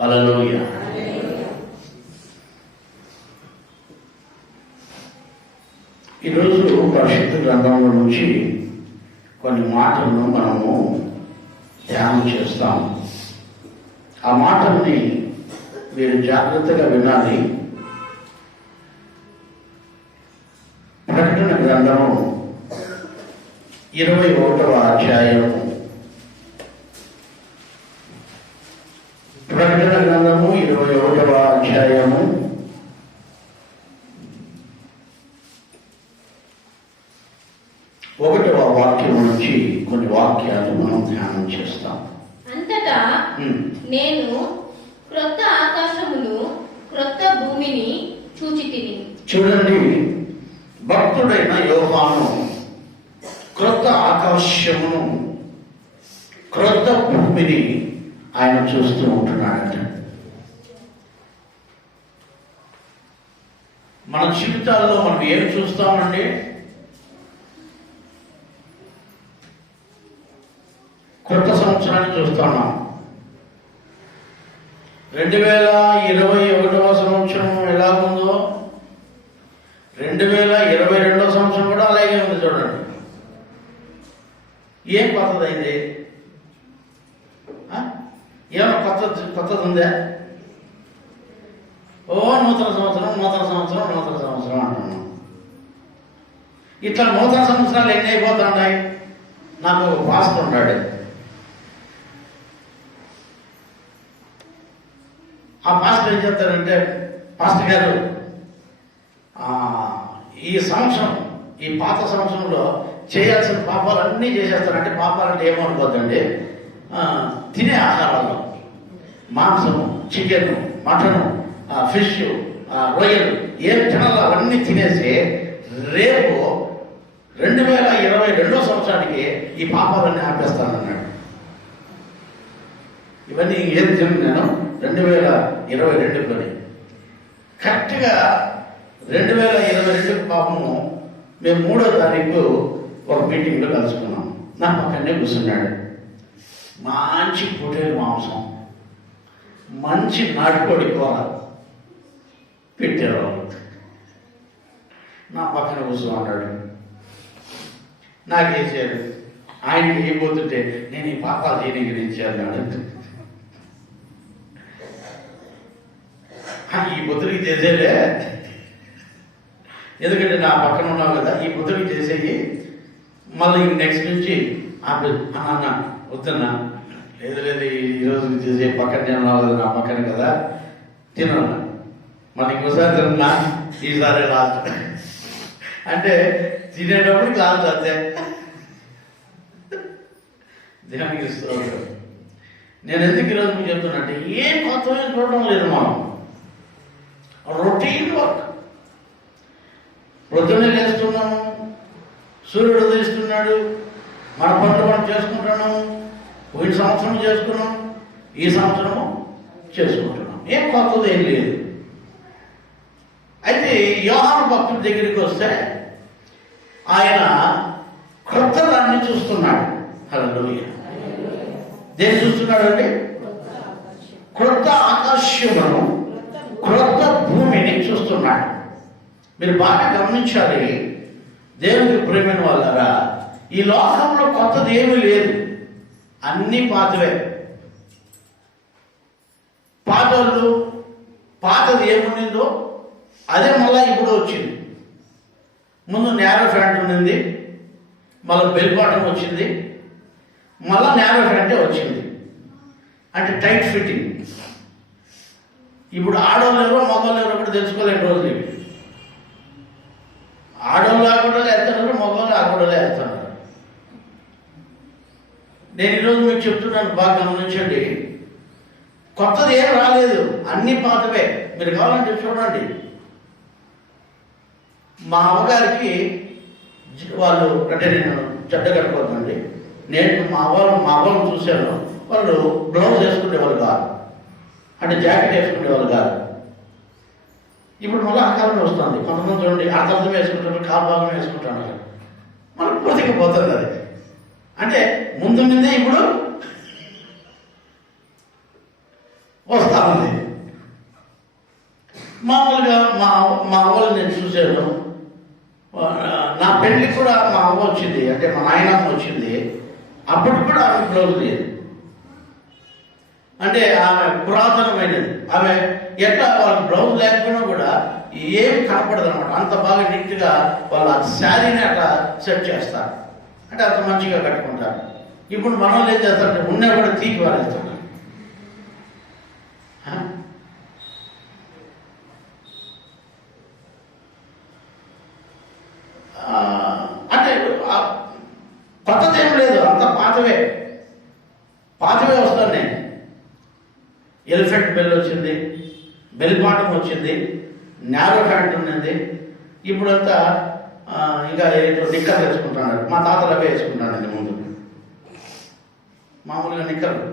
హల్లెలూయా. ఈరోజు పరిశుద్ధ గ్రంథంలో నుంచి కొన్ని మాటలను మనము ధ్యానం చేస్తాము. ఆ మాటల్ని మీరు జాగ్రత్తగా వినాలి. ప్రకటన గ్రంథము 21వ అధ్యాయము. ప్రకటన గ్రంథము 21వ అధ్యాయము 1వ వాక్యం నుంచి కొన్ని వాక్యాలు మనం ధ్యానం చేస్తాం. అంతటా నేను క్రొత్త ఆకాశమును క్రొత్త భూమిని చూచితిని. చూడండి, భక్తుడైన యోహాను క్రొత్త ఆకాశమును క్రొత్త భూమిని ఆయన చూస్తూ ఉంటున్నాడట. మన జీవితాల్లో మనం ఏం చూస్తామండి? కొత్త సంవత్సరాన్ని చూస్తున్నాం. 2021వ సంవత్సరం ఎలా ఉందో 2022వ సంవత్సరం కూడా అలాగే ఉంది. చూడండి, ఏం కొత్తదైంది? ఏమన్నా కొత్తది ఉందా? నూతన సంవత్సరం అంటున్నాం. ఇట్లా నూతన సంవత్సరాలు ఎన్ని అయిపోతున్నాయి? నాకు ఒక పాస్టర్ ఉన్నాడు. ఆ పాస్టర్ ఏం చెప్తారంటే, పాస్టర్ గారు ఈ సంవత్సరం, ఈ పాత సంవత్సరంలో చేయాల్సిన పాపాలన్నీ చేసేస్తారంటే, పాపాలంటే ఏమనుకోద్దండి, తినే ఆహారాలు, మాంసము, చికెన్, మటను, ఫిష్, రొయ్యలు ఏం తినాలో అవన్నీ తినేసి రేపు 2022వ సంవత్సరానికి ఈ పాపాలన్నీ ఆపేస్తానన్నాడు. ఇవన్నీ ఏం తిన్నాను నేను 2022 కరెక్ట్గా 2022 పాపము మేము 3వ తారీఖు ఒక మీటింగ్లో కలుసుకున్నాం. నా పక్కనే కూర్చున్నాడు. మంచి పొటేలు మాంసం, మంచి నాటుకోడి కూర పెట్టారు. నా పక్కన కూర్చోమన్నాడు. నాకేసాడు. ఆయనకి ఏపోతుంటే నేను ఈ పాపాలు దీని గురించి అన్నాడు. ఈ బుద్ధుడికి చేసేదే, ఎందుకంటే నా పక్కన ఉన్నావు కదా, ఈ బుద్ధుడికి చేసేయి, మళ్ళీ నెక్స్ట్ నుంచి అన్న వద్దన్నా, లేదు ఈరోజు చేసే పక్కన నేను ఉన్నావు కదా, నా పక్కన కదా, తినన్నా, మళ్ళీ ఇంకోసారి తిన్నా, ఈసారి లాస్ట్ అంటే తినేటప్పుడు క్లాస్ అంతే. దేవునికి ఇస్తాను. నేను ఎందుకు ఈరోజు మీకు చెప్తున్నట్టే, ఏం కొత్తగా చూడడం లేదు. మనం రొటీన్ వర్క్. పొద్దున్నే లేస్తున్నాము, సూర్యుడు ఉదయిస్తున్నాడు, మన పనులు మనం చేసుకుంటున్నాము. పోయిన సంవత్సరం చేసుకున్నాం, ఈ సంవత్సరము చేసుకుంటున్నాం. ఏం కొత్తది ఏం లేదు. అయితే యోహాను భక్తుడి దగ్గరికి వస్తే ఆయన క్రొత్త దాన్ని చూస్తున్నాడు. హల్లెలూయా. దేన్ని చూస్తున్నాడు అండి? క్రొత్త ఆకాశమును క్రొత్త భూమిని చూస్తున్నాడు. మీరు బాగా గమనించాలి దేవునికి ప్రేమైన వాళ్ళరా. ఈ లోకంలో కొత్తది ఏమీ లేదు, అన్నీ పాతవే. పాతోళ్ళు పాతది ఏముండిందో అదే మళ్ళీ ఇప్పుడు వచ్చింది. ముందు నేరో ప్యాంట్ ఉన్నింది, మళ్ళీ బెల్ బాటమ్ వచ్చింది, మళ్ళీ నేరో ప్యాంటే వచ్చింది, అంటే టైట్ ఫిట్టింగ్. ఇప్పుడు ఆడవాళ్ళు ఎవరో మగవాళ్ళు ఎవరో కూడా తెలుసుకోలేని రోజులు ఇవి. ఆడవాళ్ళు ఆడవాళ్ళు వేస్తున్నారు, మగవాళ్ళు ఆడవాళ్ళు వేస్తున్నారు. నేను ఈరోజు మీకు చెప్తున్నాను, బాగా గమనించండి. కొత్తది ఏం రాలేదు, అన్ని పాతవే. మీరు కావాలంటే చూడండి. మా అమ్మగారికి వాళ్ళు, అంటే నేను చెడ్డ కట్టుకోదండి, నేను మా వాళ్ళని చూశాను. వాళ్ళు బ్లౌజ్ వేసుకునేవాళ్ళు కాదు, అంటే జాకెట్ వేసుకునేవాళ్ళు కాదు. ఇప్పుడు మళ్ళీ ఆ కాలంలో వస్తుంది. కొంతమంది చూడండి అర్థం వేసుకుంటారు, కాలు భాగం వేసుకుంటారు. మనకు పూర్తిగా పోతుంది అది. అంటే ముందు ముందే ఇప్పుడు వస్తా ఉంది. మామూలుగా మా అవ్వలు నేను చూశాను. నా పెళ్ళికి కూడా మా అవ్వ వచ్చింది, అంటే మా నాయనమ్మ వచ్చింది. అప్పుడు కూడా ఆమె బ్లౌజ్ లేదు. అంటే ఆమె పురాతనమైనది. ఆమె ఎట్లా వాళ్ళకి బ్లౌజ్ లేకపోయినా కూడా ఏం కనపడదు అనమాట. అంత బాగా నీట్గా వాళ్ళ శారీని అట్లా సెట్ చేస్తారు, అంటే అంత మంచిగా కట్టుకుంటారు. ఇప్పుడు మనం ఏం చేస్తారంటే ఉన్నా కూడా తీకి వారేస్తారు. అంటే కొత్తదేం లేదు, అంత పాతవే వస్తాను నేను. ఎలిఫెంట్ బెల్ వచ్చింది, బెల్ బాటం వచ్చింది, నారో హ్యాండ్ ఉన్నది. ఇప్పుడంతా ఇంకా నిక్కర్లు వేసుకుంటున్నారు. మా తాతలు అవే వేసుకుంటానండి ముందు. మామూలుగా నిక్కర్లు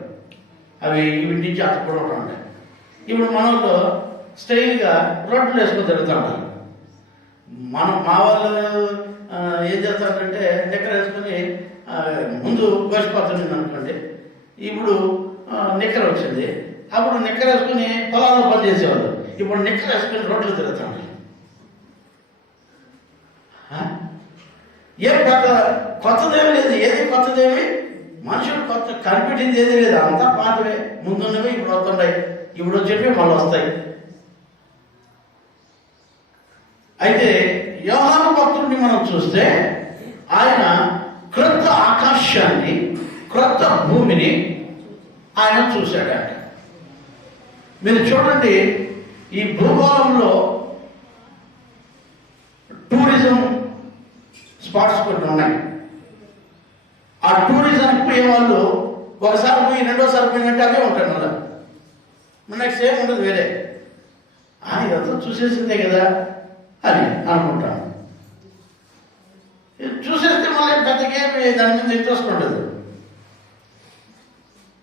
అవి వీటి నుంచి అంత కూడా ఉంటాయి. ఇప్పుడు మనలో స్టైల్గా రొట్టెలు వేసుకొని తిరుగుతూ ఉంటారు. మా వాళ్ళు ఏం చేస్తారంటే నిక్కర వేసుకొని ముందు గోషపాత్ర అనుకోండి, ఇప్పుడు నిక్కర వచ్చింది. అప్పుడు నిక్కర వేసుకుని పొలాల్లో పని చేసేవాళ్ళు. ఇప్పుడు నిక్కర వేసుకుని రోడ్లు తిరుగుతాడు. ఏం కొత్తదేమి లేదు, ఏది కొత్తదేమి మనుషులు కొత్త కనిపెట్టింది ఏది లేదు, అంతా పాతవే. ముందున్నవి ఇప్పుడు వస్తున్నాయి, ఇప్పుడు వచ్చేవి మళ్ళీ వస్తాయి. అయితే యోహాను భక్తుడిని మనం చూస్తే ఆయన క్రొత్త ఆకాశాన్ని, క్రొత్త భూమిని ఆయన చూశాడంట. మీరు చూడండి, ఈ భూగోళంలో టూరిజం స్పాట్స్ కొన్ని ఉన్నాయి. ఆ టూరిజం పోయే వాళ్ళు ఒకసారి పోయి రెండోసారి పోయినట్టు అవే ఉంటాయి. మళ్ళీ నెక్స్ట్ ఏం ఉండదు వేరే. ఇదంతా చూసేసిందే కదా అని అనుకుంటాను. చూసేస్తే మళ్ళీ పెద్దకేమి దాని మీద ఇంట్రెస్ట్ ఉండదు.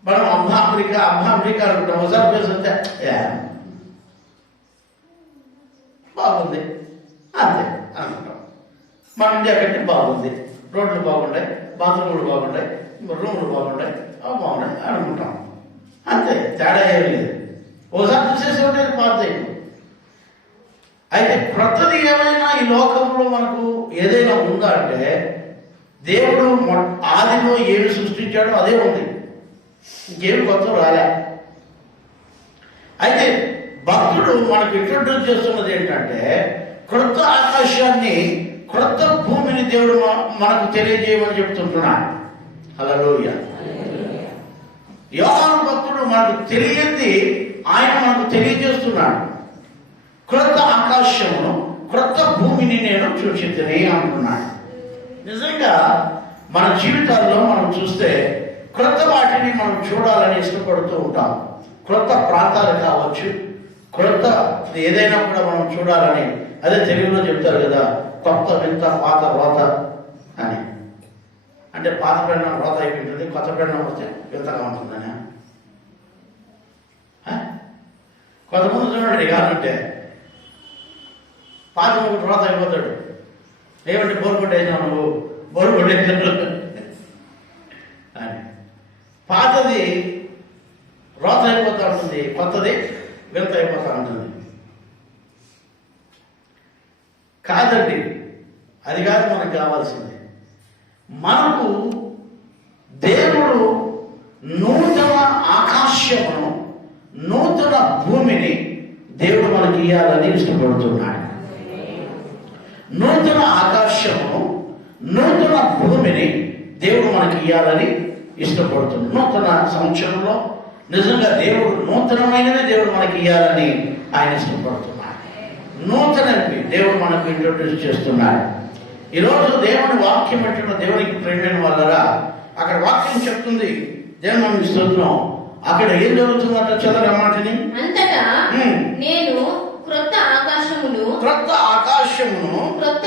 మనం అమ్మ అమెరికా అనుకుంటాం. ఒకసారి ప్లేస్ వస్తే బాగుంది అంతే అనుకుంటాం. మన ఇండియా కంటే బాగుంది, రోడ్లు బాగుంటాయి, బాత్రూములు బాగుంటాయి, రూములు బాగుంటాయి, బాగున్నాయి అనుకుంటాం. అంతే, తేడా ఏం లేదు. ఒకసారి చూసేసి ఉంటే పాతాయి. అయితే క్రొత్తది ఏమైనా ఈ లోకంలో మనకు ఏదైనా ఉందా అంటే, దేవుడు ఆదిలో ఏమి సృష్టించాడో అదే ఉంది, ఇంకేమి కొత్త రాలే. అయితే భక్తుడు మనకు ఇంట్రొడ్యూస్ చేస్తున్నది ఏంటంటే, క్రొత్త ఆకాశాన్ని, క్రొత్త భూమిని దేవుడు మనకు తెలియజేయమని చెప్తుంటున్నాడు. హల్లెలూయా. యోహాను భక్తుడు మనకు తెలియంది ఆయన మనకు తెలియజేస్తున్నాడు. క్రొత్త ఆకాశమును, క్రొత్త భూమిని నేను చూచితిని అంటున్నాడు. నిజంగా మన జీవితాల్లో మనం చూస్తే క్రొత్త వాటిని మనం చూడాలని ఇష్టపడుతూ ఉంటాం. క్రొత్త ప్రాంతాలు కావచ్చు, క్రొత్త ఏదైనా కూడా మనం చూడాలని. అదే తెలుగులో చెప్తారు కదా, కొత్త వింత పాత రోత అని. అంటే పాత పెండం రోత అయిపోతుంది, కొత్త పెండం వస్తే వింతగా ఉంటుందని. కొంతమంది చూడండి, కాదంటే పాత ఒకటి రోత అయిపోతాడు. ఏమంటే బోరు కొట్టేసినావు నువ్వు, బోరు కొట్టేసినావు అని. పాతది రోత అయిపోతూ ఉంటుంది, కొత్తది వింత అయిపోతూ ఉంటుంది. కాదండి, అది కాదు మనకు కావాల్సింది. మనకు దేవుడు నూతన ఆకాశమును, నూతన భూమిని దేవుడు మనకి ఇవ్వాలని ఇష్టపడుతున్నాడు. నూతన ఆకాశమును, నూతన భూమిని దేవుడు మనకి ఇవ్వాలని ఇష్టపడుతున్నాడు. నూతన సంవత్సరంలో నిజంగా దేవుడు నూతనమైనది దేవుడు మనకి ఇవ్వాలని ఆయన ఇష్టపడుతున్నాడు. నూతనవి దేవుడు మనకు ఇంట్రొడ్యూస్ చేస్తున్నాడు. ఈరోజు దేవుని వాక్యం అంటున్న దేవునికి ప్రేమైన వాళ్ళరా, అక్కడ వాక్యం చెప్తుంది, దేవుని స్తోత్రం. అక్కడ ఏం జరుగుతుందంట చదవని మాటని. అంతటా నేను క్రొత్త ఆకాశమును, క్రొత్త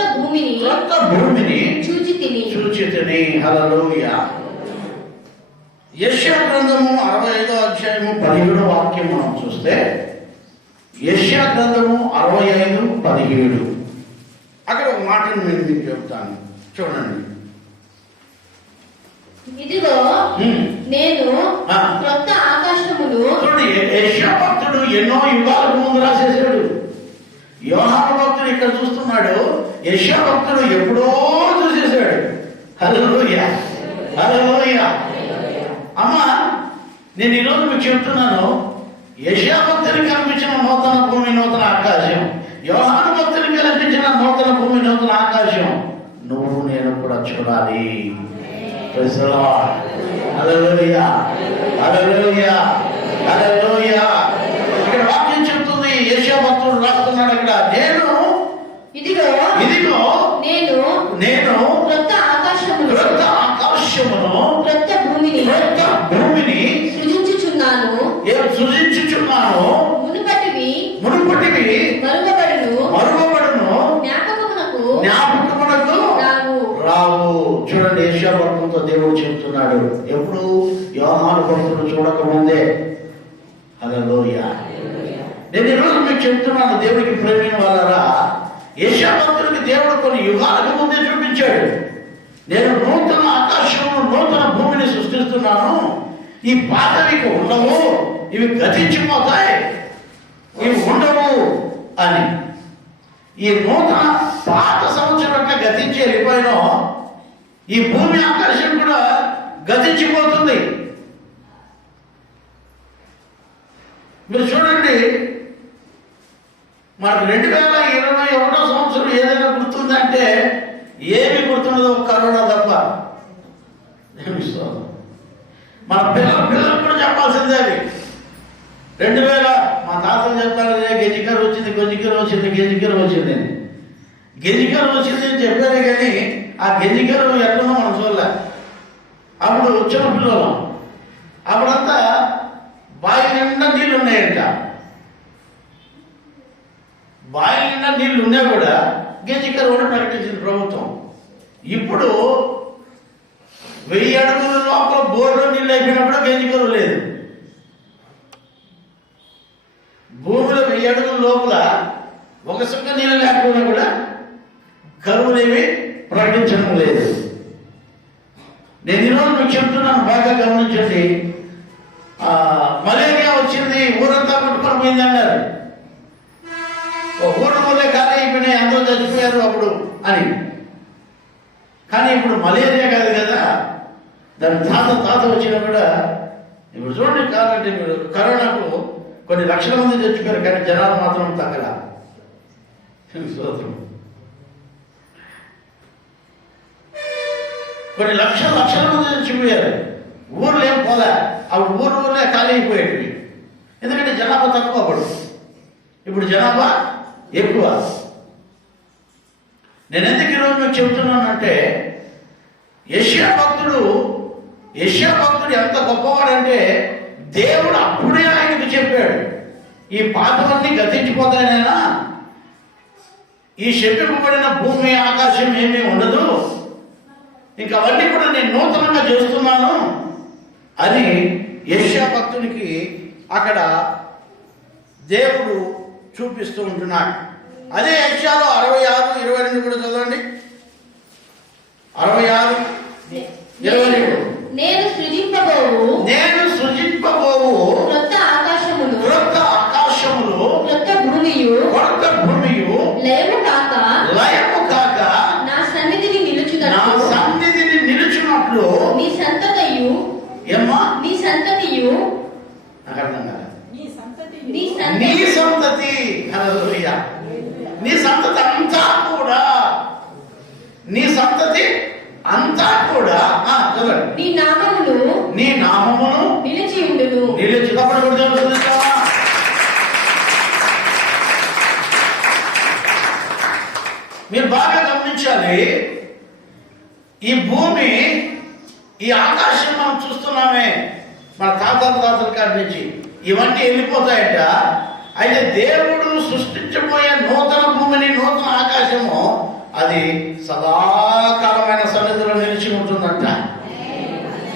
భూమిని చూచితిని. హల్లెలూయా. యెషయా గ్రంథము 65వ అధ్యాయము 17వ వాక్యం మనం చూస్తే, యెషయా గ్రంథము 65:17 అక్కడ ఒక మాటను నేను మీకు చెప్తాను, చూడండి. ఇదిగో నేను క్రొత్త ఆకాశమును, యెషయా ఎన్నో యుగాలకు ముందు రాసేసాడు. యోహాను భక్తుడు ఇక్కడ చూస్తున్నాడు, యెషయా భక్తుడు ఎప్పుడో చూసేశాడు. హల్లెలూయా, హల్లెలూయా. అమ్మా, నేను ఈరోజు మీకు చెప్తున్నాను, యెషయా భక్తుడికి కనిపించిన నూతన భూమి, నూతన ఆకాశం, యోహాను భక్తుడికి కనిపించిన నూతన భూమి, నూతన ఆకాశం నువ్వు నేను కూడా చూడాలి. Praise the lord. Hallelujah, hallelujah, hallelujah. ఇక్కడ వాక్యం చెప్తుంది, యెషయా భక్తుడు రాస్తున్నాడు అక్కడ, ఇదిగో నేను క్రొత్త ఆకాశమును క్రొత్త భూమిని సృజించుచున్నాను. మునుపటివి మరుగబడును, జ్ఞాపకమునకు రావు. చూడండి, యెషయా భక్తులతో దేవుడు చెప్తున్నాడు, ఎప్పుడు యోహాను భక్తుడు చూడకముందే. హల్లెలూయా. నేను ఈరోజు మీకు చెప్తున్నాను, దేవుడికి ప్రేమైన వాళ్ళరా, యెషయా భక్తుడికి దేవుడు కొన్ని యుగాలకు ముందే చూపించాడు. నేను నూతన ఆకాశమును, నూతన భూమిని సృష్టిస్తున్నాను, ఈ పాతవికి ఉండవు, ఇవి గతించిపోతాయి, ఇవి ఉండవు అని. ఈ నూతన పాత సంవత్సరం గతించి వెళ్ళిపోయినో, ఈ భూమి ఆకాశం కూడా గతించిపోతుంది. మీరు చూడండి, మనకు 2021 సంవత్సరం ఏదైనా గుర్తుందంటే ఏమి గుర్తుండదు, కరోనా తప్ప. మన పిల్లలకు కూడా చెప్పాల్సిందే అది. 2000 మా తాతలు చెప్తారు, గెజికర్ వచ్చింది, గెజికర్ వచ్చింది అని చెప్పారు. కానీ ఆ గెజికర్ ఎట్లనో మనం చూడలే. అప్పుడు చిన్న పిల్లలు, అప్పుడంతా బావి నిండా నీళ్ళు ఉన్నాయంట. బావి నిండా నీళ్లు ఉన్నా కూడా గెజికర్ కూడా ప్రకటించింది ప్రభుత్వం. ఇప్పుడు 1000 అడుగుల లోపల బోర్లో నీళ్ళు అయిపోయినప్పుడు గెజికరు లేదు. భూమిలో 1000 అడుగుల లోపల ఒక సుక్క నీళ్ళు లేకపోయినా కూడా కరువులేవి ప్రకటించడం లేదు. నేను ఈరోజు మీకు చెప్తున్నాను, బాగా గమనించండి. మలేరియా వచ్చింది, ఊరంతా కొట్టుకొని పోయింది అన్నారు. ఊరు ఊళ్ళే ఖాళీ అయిపోయినాయి, అందరూ చచ్చిపోయారు అప్పుడు అని. కానీ ఇప్పుడు మలేరియా కాదు కదా, దాని తాత వచ్చినా కూడా. ఇప్పుడు చూడండి, కాదంటే మీరు కరోనాకు కొన్ని లక్షల మంది చచ్చిపోయారు, కానీ జనాలు మాత్రం తగ్గల. కొన్ని లక్షల మంది చచ్చిపోయారు, ఊర్లో ఏం పోలే. అప్పుడు ఊర్లోనే ఖాళీ అయిపోయేటివి, ఎందుకంటే జనాభా తక్కువ అప్పుడు. ఇప్పుడు జనాభా ఎక్కువ. నేను ఎందుకు ఈరోజు మీకు చెబుతున్నానంటే, యెషయా భక్తుడు ఎంత గొప్పవాడంటే, దేవుడు అప్పుడే ఆయనకు చెప్పాడు, ఈ పాతవన్నీ గతించిపోతాయినైనా, ఈ శపింపబడిన భూమి ఆకాశం ఏమీ ఉండదు, ఇంకా అవన్నీ కూడా నేను నూతనంగా చేస్తున్నాను అని యెషయా భక్తునికి అక్కడ దేవుడు చూపిస్తూ ఉంటున్నాడు. అదే యెషయాలో 66:22 కూడా చదవండి. 66:22. నేను సృజింపబోవు క్రొత్త ఆకాశములు క్రొత్త భూమియు లయము కాక నా సన్నిధిని నిలుచున్నట్లు నీ సంతతియు నాకు అర్థం కాదు. నీ సంతతి, హల్లెలూయా. నీ సంతతి అంతా కూడా చదవండి, నీ నామమును నిలిచినప్పుడు కూడా తెలుస్తుంది. మీరు బాగా గమనించాలి, ఈ భూమి, ఈ ఆకాశం మనం చూస్తున్నామే, మన తాతల కాడి నుంచి ఇవన్నీ వెళ్ళిపోతాయట. అయితే దేవుడు సృష్టించబోయే నూతన భూమిని, నూతన ఆకాశము, అది సదాకాలమైన సన్నిధిలో నిలిచి ఉంటుందంట.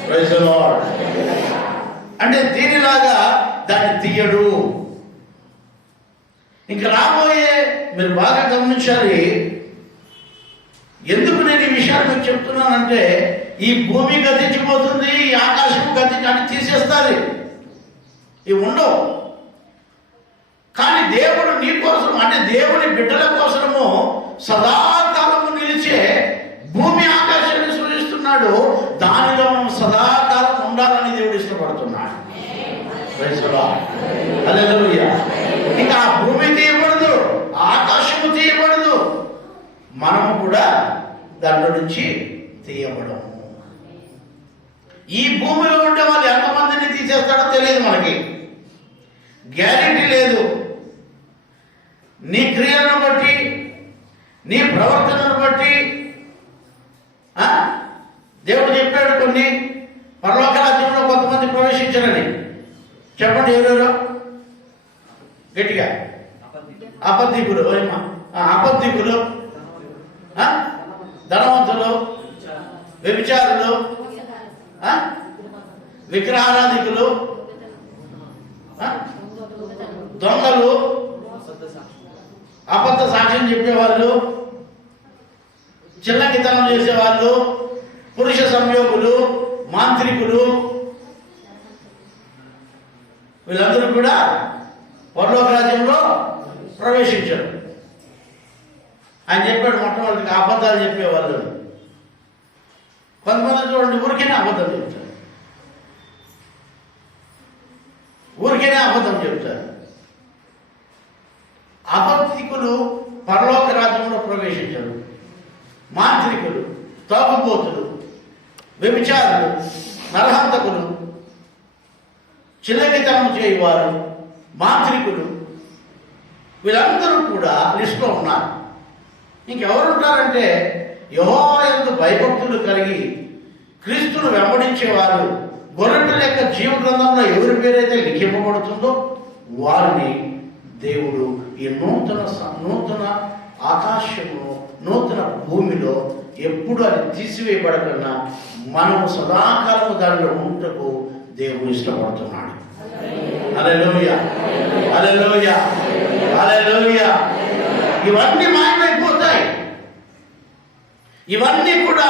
Praise the Lord. అంటే దీనిలాగా దాన్ని తీయడు. ఇంకా రాబోయే, మీరు బాగా గమనించాలి, ఎందుకు నేను ఈ విషయాలు మీకు చెప్తున్నానంటే, ఈ భూమి గతించిపోతుంది, ఈ ఆకాశం అని తీసేస్తుంది, ఇవి ఉండవు. కానీ దేవుడు నీ కోసం, అంటే దేవుని బిడ్డల కోసము సదాకాలము నిలిచే భూమి ఆకాశాన్ని సృజిస్తున్నాడు. దానిలో మనం సదాకాలం ఉండాలని దేవుడు ఇష్టపడుతున్నాడు. Praise the lord. హల్లెలూయా. ఇంకా ఆ భూమి తీయబడదు, ఆకాశము తీయబడదు, మనము కూడా దాంట్లో నుంచి తీయబడము. ఈ భూమిలో ఉండే వాళ్ళు ఎంతమందిని తీసేస్తాడో తెలియదు, మనకి గ్యారెంటీ లేదు. నీ క్రియలను బట్టి, నీ ప్రవర్తనను బట్టి దేవుడు చెప్పాడు కొన్ని పరలోక రాజ్యంలో కొంతమంది ప్రవేశించారని. చెప్పండి ఎవరెవరో గట్టిగా. అబద్ధికులు, అబద్ధికులు, ధనవంతులు, వ్యభిచారులు, విగ్రహారాధికులు, దొంగలు, అబద్ధ సాక్ష్యం చెప్పేవాళ్ళు, చిల్లకితనం చేసేవాళ్ళు, పురుష సంయోగులు, మాంత్రికులు, వీళ్ళందరూ కూడా పరలోక రాజ్యంలో ప్రవేశించారు. ఆయన చెప్పాడు మొట్టమొదటిగా అబద్ధాలు చెప్పేవాళ్ళు. కొంతమంది చూడండి ఊరికైనా అబద్ధం చెప్తారు, ఊరికైనా అబద్ధం చెప్తారు. అబద్ధికులు పరలోక రాజ్యంలో ప్రవేశించరు. మాంత్రికులు, తోకపోతులు, వ్యభిచారులు, నరహంతకులు, చిల్లకితనం చేయవారు, మాంత్రికులు, వీళ్ళందరూ కూడా లిస్టులో ఉన్నారు. ఇంకెవరుంటారంటే యెహోవా యందు భయభక్తులు కలిగి క్రీస్తును వెంబడించేవారు, గొర్రెపిల్ల యొక్క జీవ గ్రంథంలో ఎవరి పేరైతే లిఖింపబడుతుందో వారిని దేవుడు ఈ నూతన ఆకాశము, నూతన భూమిలో ఎప్పుడు అది తీసివేయబడకుండా మనము సదాకాలము దానిలో ఉంటకు దేవుడు ఇష్టపడుతున్నాడు. హల్లెలూయా, హల్లెలూయా, హల్లెలూయా. ఇవన్నీ మాయమైపోతాయి, ఇవన్నీ కూడా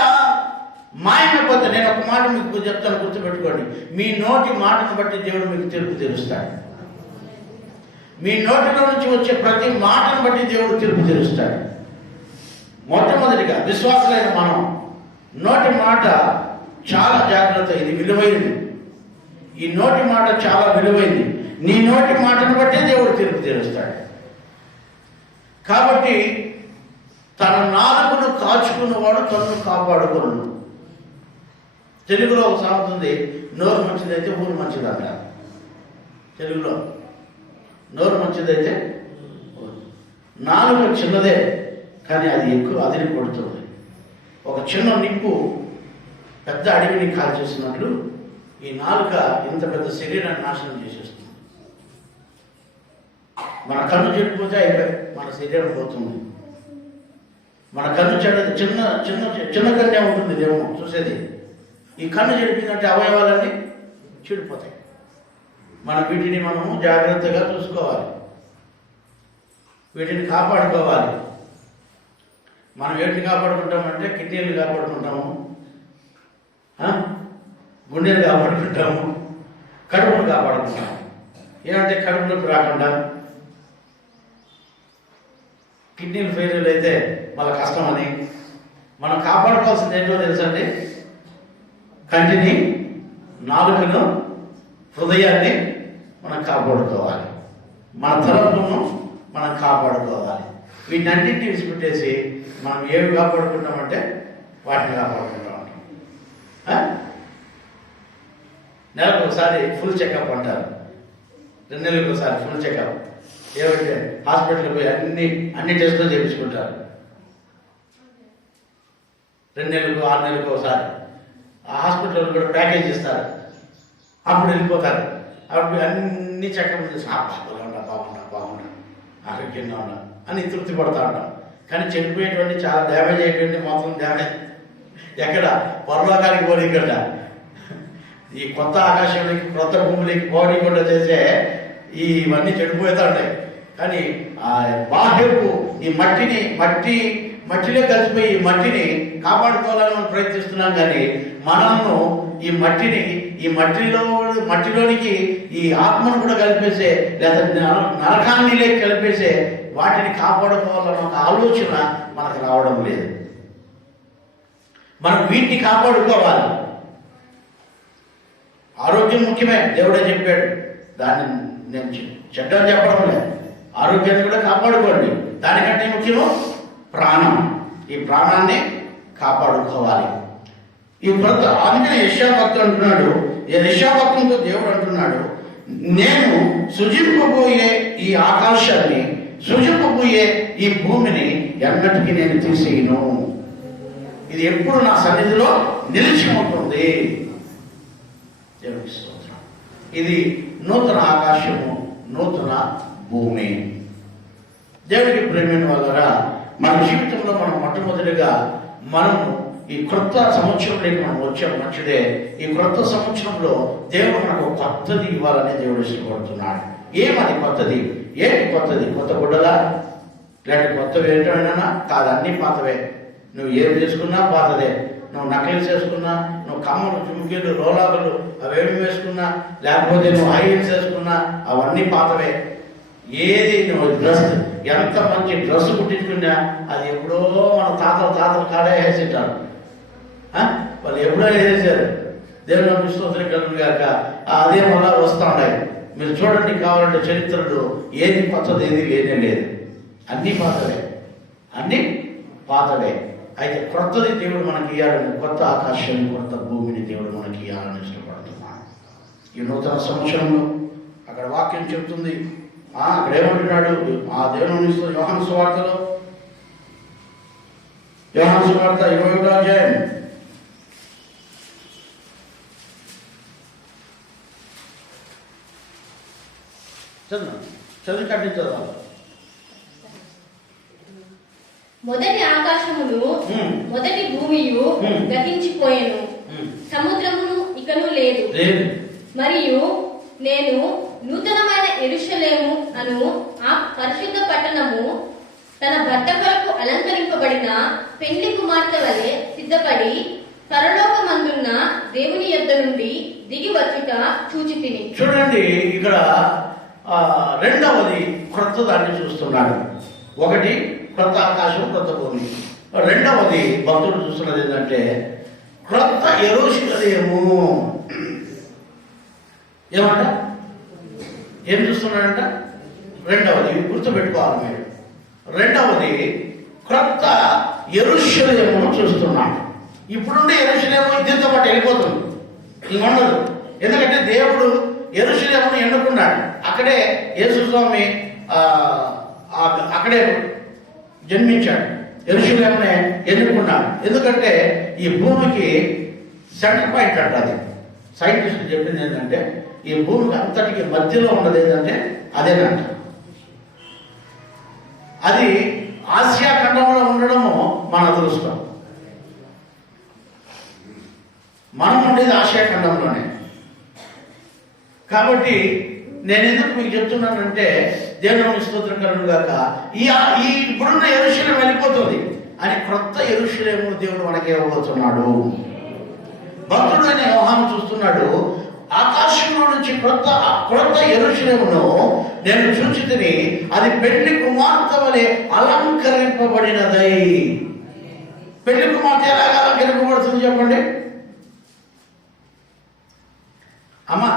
మాయమైపోతాయి. నేను ఒక మాట మీకు చెప్తాను, గుర్తుపెట్టుకోండి. మీ నోటి మాటను బట్టి దేవుడు మీకు తీర్పు తీరుస్తాడు. మీ నోటిలో నుంచి వచ్చే ప్రతి మాటను బట్టి దేవుడు తీర్పు తీరుస్తాడు. మొట్టమొదటిగా విశ్వాసులైన మనం నోటి మాట చాలా జాగ్రత్త, ఇది విలువైనది. ఈ నోటి మాట చాలా విలువైంది. నీ నోటి మాటను బట్టే దేవుడు తీర్పు తీరుస్తాడు. కాబట్టి తన నాలుకను కాచుకున్నవాడు తనను కాపాడుకోను. తెలుగులో ఒక సామెత ఉంది, నోరు మంచిదైతే ఊరు మంచిదంట. తెలుగులో నోరు మంచిదైతే, నాలుక చిన్నదే కానీ అది ఎక్కువ అదిని కొడుతుంది. ఒక చిన్న నిప్పు పెద్ద అడవిని కాల్చేసినట్లు ఈ నాలుక ఇంత పెద్ద శరీరాన్ని నాశనం చేసేస్తుంది. మన కన్ను చెడిపోతే అయిపోయి మన శరీరం పోతుంది. మన కన్ను చిన్న చిన్న చిన్న కన్నే ఉంటుంది దేమో చూసేది. ఈ కన్ను చెడిపోయినట్టు అవయవాలన్నీ చెడిపోతాయి. వీటిని మనము జాగ్రత్తగా చూసుకోవాలి, వీటిని కాపాడుకోవాలి. మనం ఏంటిని కాపాడుకుంటామంటే కిడ్నీలు కాపాడుకుంటాము, గుండెలు కాపాడుకుంటాము, కడుపును కాపాడుకుంటాము. ఏమంటే కడుపులోకి రాకుండా, కిడ్నీలు ఫెయిల్ అయితే వాళ్ళ కష్టమని. మనం కాపాడుకోవాల్సింది ఏంటో తెలుసండి, కంటిని, నాలుకను, హృదయాన్ని మనం కాపాడుకోవాలి. మన తలంపును మనం కాపాడుకోవాలి. వీటన్నింటినీ విడిచిపెట్టేసి మనం ఏవి కాపాడుకుంటామంటే వాటిని కాపాడుకుంటాం. నెలకు ఒకసారి ఫుల్ చెకప్ అంటారు, 2 నెలలకు ఒకసారి ఫుల్ చెకప్. ఏమంటే హాస్పిటల్కి పోయి అన్ని టెస్టులు చేయించుకుంటారు. 2 నెలలకు 6 నెలలకు ఒకసారి ఆ హాస్పిటల్ కూడా ప్యాకేజ్ ఇస్తారు. అప్పుడు వెళ్ళిపోతారు. అప్పుడు అన్ని చెకప్ చేసి బాగుండా ఆరోగ్యంగా ఉన్నా అని తృప్తి పడతా ఉంటాం. కానీ చనిపోయేటువంటి, చాలా డ్యామేజ్ అయ్యేటువంటి, మొత్తం డ్యామేజ్ ఎక్కడ పరలోకానికి పోనీకుండా, ఈ కొత్త ఆకాశానికి, కొత్త భూములకి పోనీకుండా చేసే ఇవన్నీ చెడిపోతూ ఉంటాయి. కానీ ఆ బాహ్యపు ఈ మట్టిలో కలిసిపోయి ఈ మట్టిని కాపాడుకోవాలని మనం ప్రయత్నిస్తున్నాం. కానీ మనము ఈ మట్టిని ఈ మట్టిలోనికి ఈ ఆత్మను కూడా కలిపేసే, లేదా నరకాన్ని కలిపేసే వాటిని కాపాడుకోవాలన్న ఒక ఆలోచన మనకు రావడం లేదు. మనం వీటిని కాపాడుకోవాలి. ఆరోగ్యం ముఖ్యమే, దేవుడే చెప్పాడు. దాన్ని నేను చెడ్డని చెప్పడం లేదు. ఆరోగ్యాన్ని కూడా కాపాడుకోండి. దానికంటే ముఖ్యము ప్రాణం. ఈ ప్రాణాన్ని కాపాడుకోవాలి. ఈ కొత్త అందుకనే యెషయా భక్తుడు అంటున్నాడు, యెషయా భక్తునితో దేవుడు అంటున్నాడు, నేను సృజింపబోయే ఈ ఆకాశాన్ని, సృజింపబోయే ఈ భూమిని ఎన్నటికీ నేను తీసేయను. ఇది ఎప్పుడు నా సన్నిధిలో నిలిచి ఉంటుంది. దేవునికి స్తోత్రం. ఇది నూతన ఆకాశము, నూతన భూమి. దేవునికి ప్రేమైన వాళ్ళరా, మన జీవితంలో మనం మొట్టమొదటిగా మనము ఈ క్రొత్త సంవత్సరంలోకి మనం వచ్చాం, మంచిదే. ఈ క్రొత్త సంవత్సరంలో దేవుడు మనకు కొత్తది ఇవ్వాలని దేవుడు ఇష్టపడుతున్నాడు. ఏమది కొత్తది? ఏంటి కొత్తది? కొత్త గుడ్డలా, లేకపోతే కొత్తవి ఏంటైనా కాదు, అన్నీ పాతవే. నువ్వు ఏం చేసుకున్నా పాతదే. నువ్వు నక్లెస్ వేసుకున్నా, నువ్వు కమ్మలు, జుమ్కీలు, రోలాకులు అవేమి వేసుకున్నా, లేకపోతే నువ్వు హైహిల్స్ వేసుకున్నా, అవన్నీ పాతవే. ఏది నువ్వు డ్రెస్, ఎంత మంచి డ్రెస్ కుట్టించుకున్నా అది ఎప్పుడో మన తాతలు కాడే వేసేటారు. వాళ్ళు ఎప్పుడో వేసేసారు. దేవుని స్తోత్రం కలుగును గాక. అదే మళ్ళా వస్తూ ఉన్నాయి. మీరు చూడండి, కావాలంటే చరిత్రలో ఏది కొత్తది ఏది లేనే లేదు. అన్నీ పాతవే, అన్నీ పాతవే. అయితే కొత్తది దేవుడు మనకి ఇవ్వాలని, కొత్త ఆకాశాన్ని, కొత్త భూమిని దేవుడు మనకి ఇవ్వాలని ఇష్టపడుతున్నాడు. ఈ నూతన సంవత్సరంలో అక్కడ వాక్యం చెప్తుంది. అక్కడ ఏమంటున్నాడు? ఆ దేవుని యోహాను సువార్తలో, యోహాను సువార్త 21వ అధ్యాయం చదువు కట్టించదు. మొదటి ఆకాశమును మొదటి భూమియు గతించిపోయెను, సముద్రమును ఇకను లేదు. మరియు నేను నూతనమైన యెరూషలేము అను ఆ పరిశుద్ధ పట్టణము తన భర్త కొరకు అలంకరింపబడిన పెండ్లి కుమార్తె వలె సిద్ధపడి పరలోకమందున్న దేవుని యొద్ద నుండి దిగి వచ్చుట చూచితిని. చూడండి, ఇక్కడ రెండవది క్రొత్త దాన్ని చూస్తున్నాడు. ఒకటి క్రొత్త ఆకాశం, క్రొత్త భూమి. రెండవది భక్తుడు చూస్తున్నది ఏంటంటే క్రొత్త యెరూషలేము. ఏమంట? ఏం చూస్తున్నాడంట? రెండవది గుర్తుపెట్టుకోవాలి మీరు. రెండవది క్రొత్త యెరూషలేమును చూస్తున్నాడు. ఇప్పుడుండే యెరూషలేము దీంతో పాటు వెళ్ళిపోతుంది, ఇంకొండదు. ఎందుకంటే దేవుడు యెరూషలేమును ఎన్నుకున్నాడు. అక్కడే యేసు స్వామి అక్కడే జన్మించాడు. యెరూషలేమునే ఎన్నుకున్నాడు. ఎందుకంటే ఈ భూమికి సెంటర్ పాయింట్ అంట. అది సైంటిస్టులు చెప్పింది ఏంటంటే ఈ భూమికి అంతటికి మధ్యలో ఉన్నది ఏంటంటే అదేనంట. అది ఆసియా ఖండంలో ఉండడము మన అదృష్టం. మనం ఉండేది ఆసియా ఖండంలోనే. కాబట్టి నేను ఎందుకు మీకు చెప్తున్నానంటే దేవుని స్తోత్రం కలుగును గాక. ఈ ఇప్పుడున్న యెరూషలేము వెళ్ళిపోతుంది అని క్రొత్త యెరూషలేము దేవుడు మనకి ఇవ్వబోతున్నాడు. భక్తుడైన యోహాను చూస్తున్నాడు, ఆకాశంలో నుంచి క్రొత్త యెరూషలేమును నేను చూచితిని, అది పెళ్లి కుమార్తె వలె అలంకరింపబడినదై. పెళ్లి కుమార్తె ఎలాగ అలంకరింపబడుతుంది చెప్పండి అమ్మా?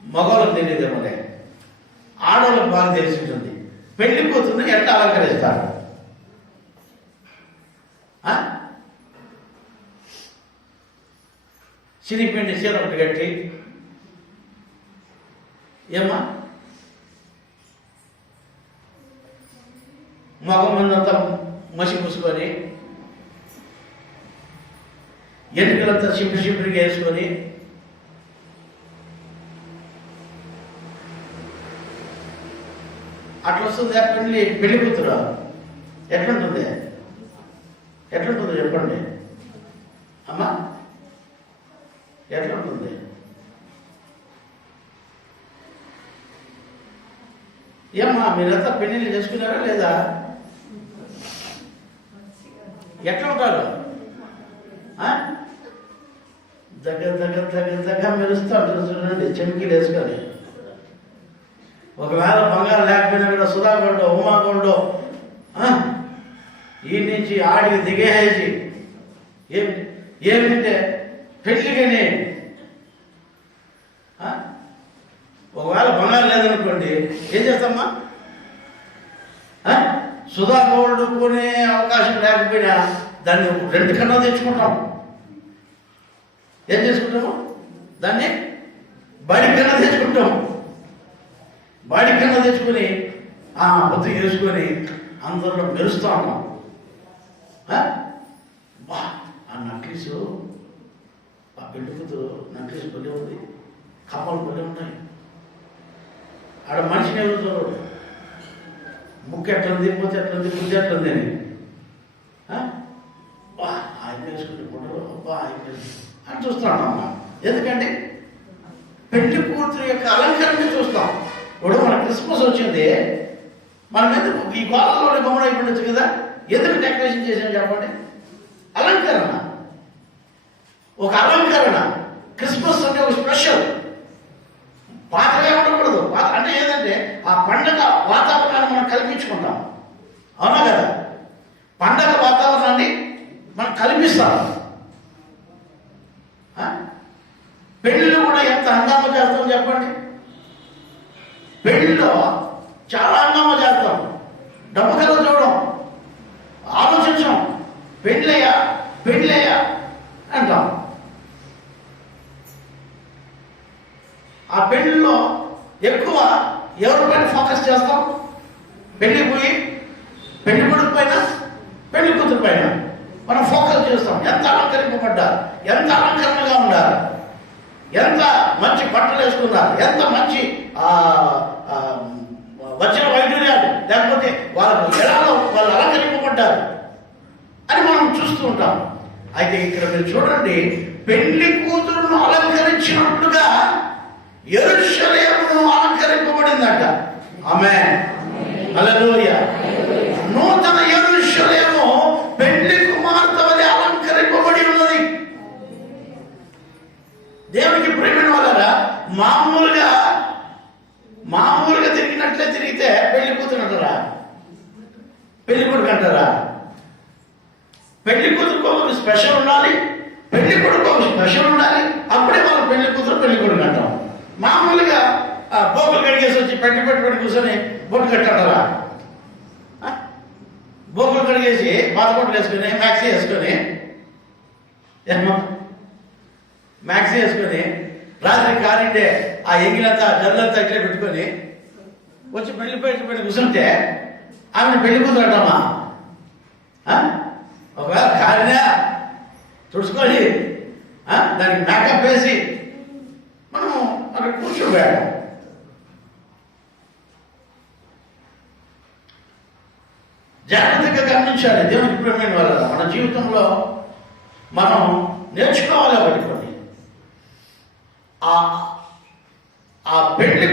మగవాళ్ళకి తెలియదేమోలే, ఆడవాళ్ళకి బాగా తెలిసి ఉంటుంది. పెళ్లి కూతుర్ని ఎట్లా అలంకరిస్తారు? సిరిపిండి చీర ఒకటి కట్టి, ఏమ్మా మగ మందంతా మసి పూసుకొని, ఎన్నికలంతా చిపిరిగా వేసుకొని, అట్లా వస్తుంది పెళ్లి కూతురు. ఎట్లుంటుంది చెప్పండి అమ్మా, ఎట్లుంటుంది? ఏమ్మా మీరంతా పెళ్లిళ్ళు చేసుకున్నారా లేదా? ఎట్లా ఉంటారు? దగ్గర మెరుస్తూ అంటారు చూడండి, చెమికీలు వేసుకొని. ఒకవేళ బంగారం లేకపోయినా కూడా సుధాగొండో ఉమాగొండో ఈ నుంచి ఆడికి దిగేసి ఏమిటంటే పెళ్లిగానే ఒకవేళ బంగారం లేదనుకోండి ఏం చేస్తామ్మా? సుధా గోల్డ్ కొనే అవకాశం లేకపోయినా దాన్ని రెంట్ కన్నా తెచ్చుకుంటాం. ఏం చేసుకుంటాము? దాన్ని బాడీ కన్నా తెచ్చుకుంటాం. బాడీ కన్నా తెచ్చుకొని పొద్దు చేసుకొని అందరిలో మెరుస్తూ ఉంటాం. బా ఆ నక్లీసు, ఆ పెళ్లి కూతురు నక్లీసు భలే ఉంది, కమ్మలు భలే ఉన్నాయి. ఆడ మనిషిని ఎవరు చూడరు, ముక్కు ఎట్లుంది, మూతి ఎట్లుంది, బుద్ధి ఎట్లుంది అని. ఆయన వేసుకుంటే ఫోటోలు అబ్బా ఆయన అని చూస్తాను అమ్మ. ఎందుకంటే పెళ్లి కూతురు యొక్క అలంకరణ చూస్తాం. ఇప్పుడు మన క్రిస్మస్ వచ్చింది, మనం ఎందుకు ఈ గోళంలోనే బొమ్మలు అయిపోవచ్చు కదా? ఎందుకు డెకరేషన్ చేసాం చెప్పండి? అలంకరణ, ఒక అలంకరణ. క్రిస్మస్ అంటే ఒక స్పెషల్. పాతగా ఉండకూడదు. అంటే ఏంటంటే ఆ పండగ వాతావరణాన్ని మనం కల్పించుకుంటాం. అవునా కదా? పండగ వాతావరణాన్ని మనం కల్పిస్తాం. పెళ్ళిలో కూడా ఎంత హంగామా చేస్తాం చెప్పండి? పెళ్ళిలో చాలా హంగామా చేస్తాం. డబ్బు కదా చూడడం, ఆలోచించాం. పెళ్ళయ్యా పెళ్ళయ్యా అంటాం. ఆ పెళ్లిలో ఎక్కువ ఎవరి పైన ఫోకస్ చేస్తాం? పెళ్లి పోయి పెళ్లి కొడుకు పైన, పెళ్లి కూతురు పైన మనం ఫోకస్ చేస్తాం. ఎంత అలంకరింపబడ్డారు, ఎంత అలంకరణగా ఉండారు, ఎంత మంచి బట్టలు వేసుకున్నారు, ఎంత మంచి వచ్చిన వైద్యుర్యాలు, లేకపోతే వాళ్ళకు ఎలాగో వాళ్ళు అలంకరింపబడ్డారు అని మనం చూస్తూ ఉంటాం. అయితే ఇక్కడ మీరు చూడండి, పెళ్లి కూతురును అలంకరించినట్లుగా యెరూషలేమును అలంకరింపబడిందట. ఆమేన్, హల్లెలూయా. నూతన యెరూషలేము పెళ్లి కుమార్తె వలె అలంకరింపబడి ఉన్నది. దేవునికి ప్రియమైన వాళ్ళరా, మామూలుగా తిరిగినట్లే తిరిగితే పెళ్లి కూతురు అంటారా? పెళ్లి కొడుకు అంటారా? పెళ్లి కూతురుకు ఒక స్పెషల్ ఉండాలి, పెళ్లి కొడుకు ఒక స్పెషల్ ఉండాలి. అప్పుడే మనం పెళ్లి కూతురు పెళ్లి కొడుకు అంటాం. మామూలుగా బోకులు కడిగేసి వచ్చి పెట్టి కూర్చొని బొట్టు కట్టారా? బోకులు కడిగేసి బాతకొట్లు వేసుకొని మ్యాక్సీ వేసుకొని రాత్రి కానిండే ఆ ఎంగిలంతా జల్లంతా ఇట్లా పెట్టుకొని వచ్చి పెట్టి కూర్చుంటే ఆమెను పెళ్లి కూతురు అంటామా? ఒకవేళ కాలినా తుడుచుకొని దానికి మేకప్ వేసి మనం అక్కడ కూర్చోబెట్టాం. జాగ్రత్తగా గమనించాలి. దేవునికి ప్రియమైన వాళ్ళ మన జీవితంలో మనం నేర్చుకోవాలి. పట్టుకొని ఆ పెళ్లి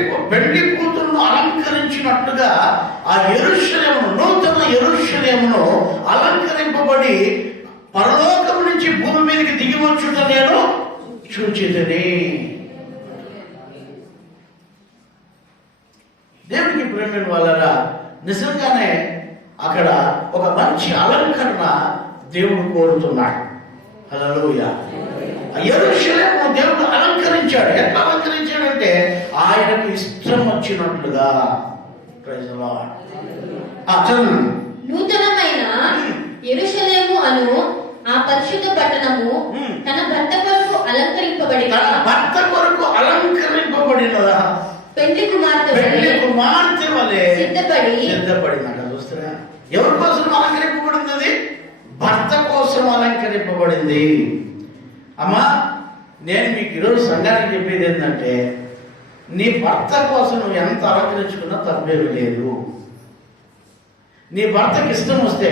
కూతురును అలంకరించినట్లుగా ఆ యెరూషలేమును, నూతన యెరూషలేమును అలంకరింపబడి పరలోకం నుంచి భూమి మీదకి దిగి వచ్చుట నేను చూచితిని. దేవునికి ప్రియమైన వాళ్ళరా, నిజంగానే అక్కడ ఒక మంచి అలంకరణ దేవుడు కోరుతున్నాడు. హల్లెలూయా. యెరూషలేమును దేవుడు అలంకరించాడు. ఎట్లా అలంకరించాడంటే ఆయనకు ఇష్టం వచ్చినట్లుగా. Praise the Lord. చదువు. నూతనమైన యెరూషలేము అను ఆ పరిశుద్ధ పట్టణము తన భర్త కొరకు అలంకరింపబడినదా పెళ్లి కుమార్తె వలె సిద్ధపడిందట. చూస్తారా? ఎవరి కోసం అలంకరింపబడింది? భర్త కోసం అలంకరింపబడింది. అమ్మా, నేను మీకు ఈరోజు సంఘానికి చెప్పేది ఏంటంటే, నీ భర్త కోసం నువ్వు ఎంత అలంకరించుకున్నా తప్పేమీ లేదు. నీ భర్తకి ఇష్టం వస్తే,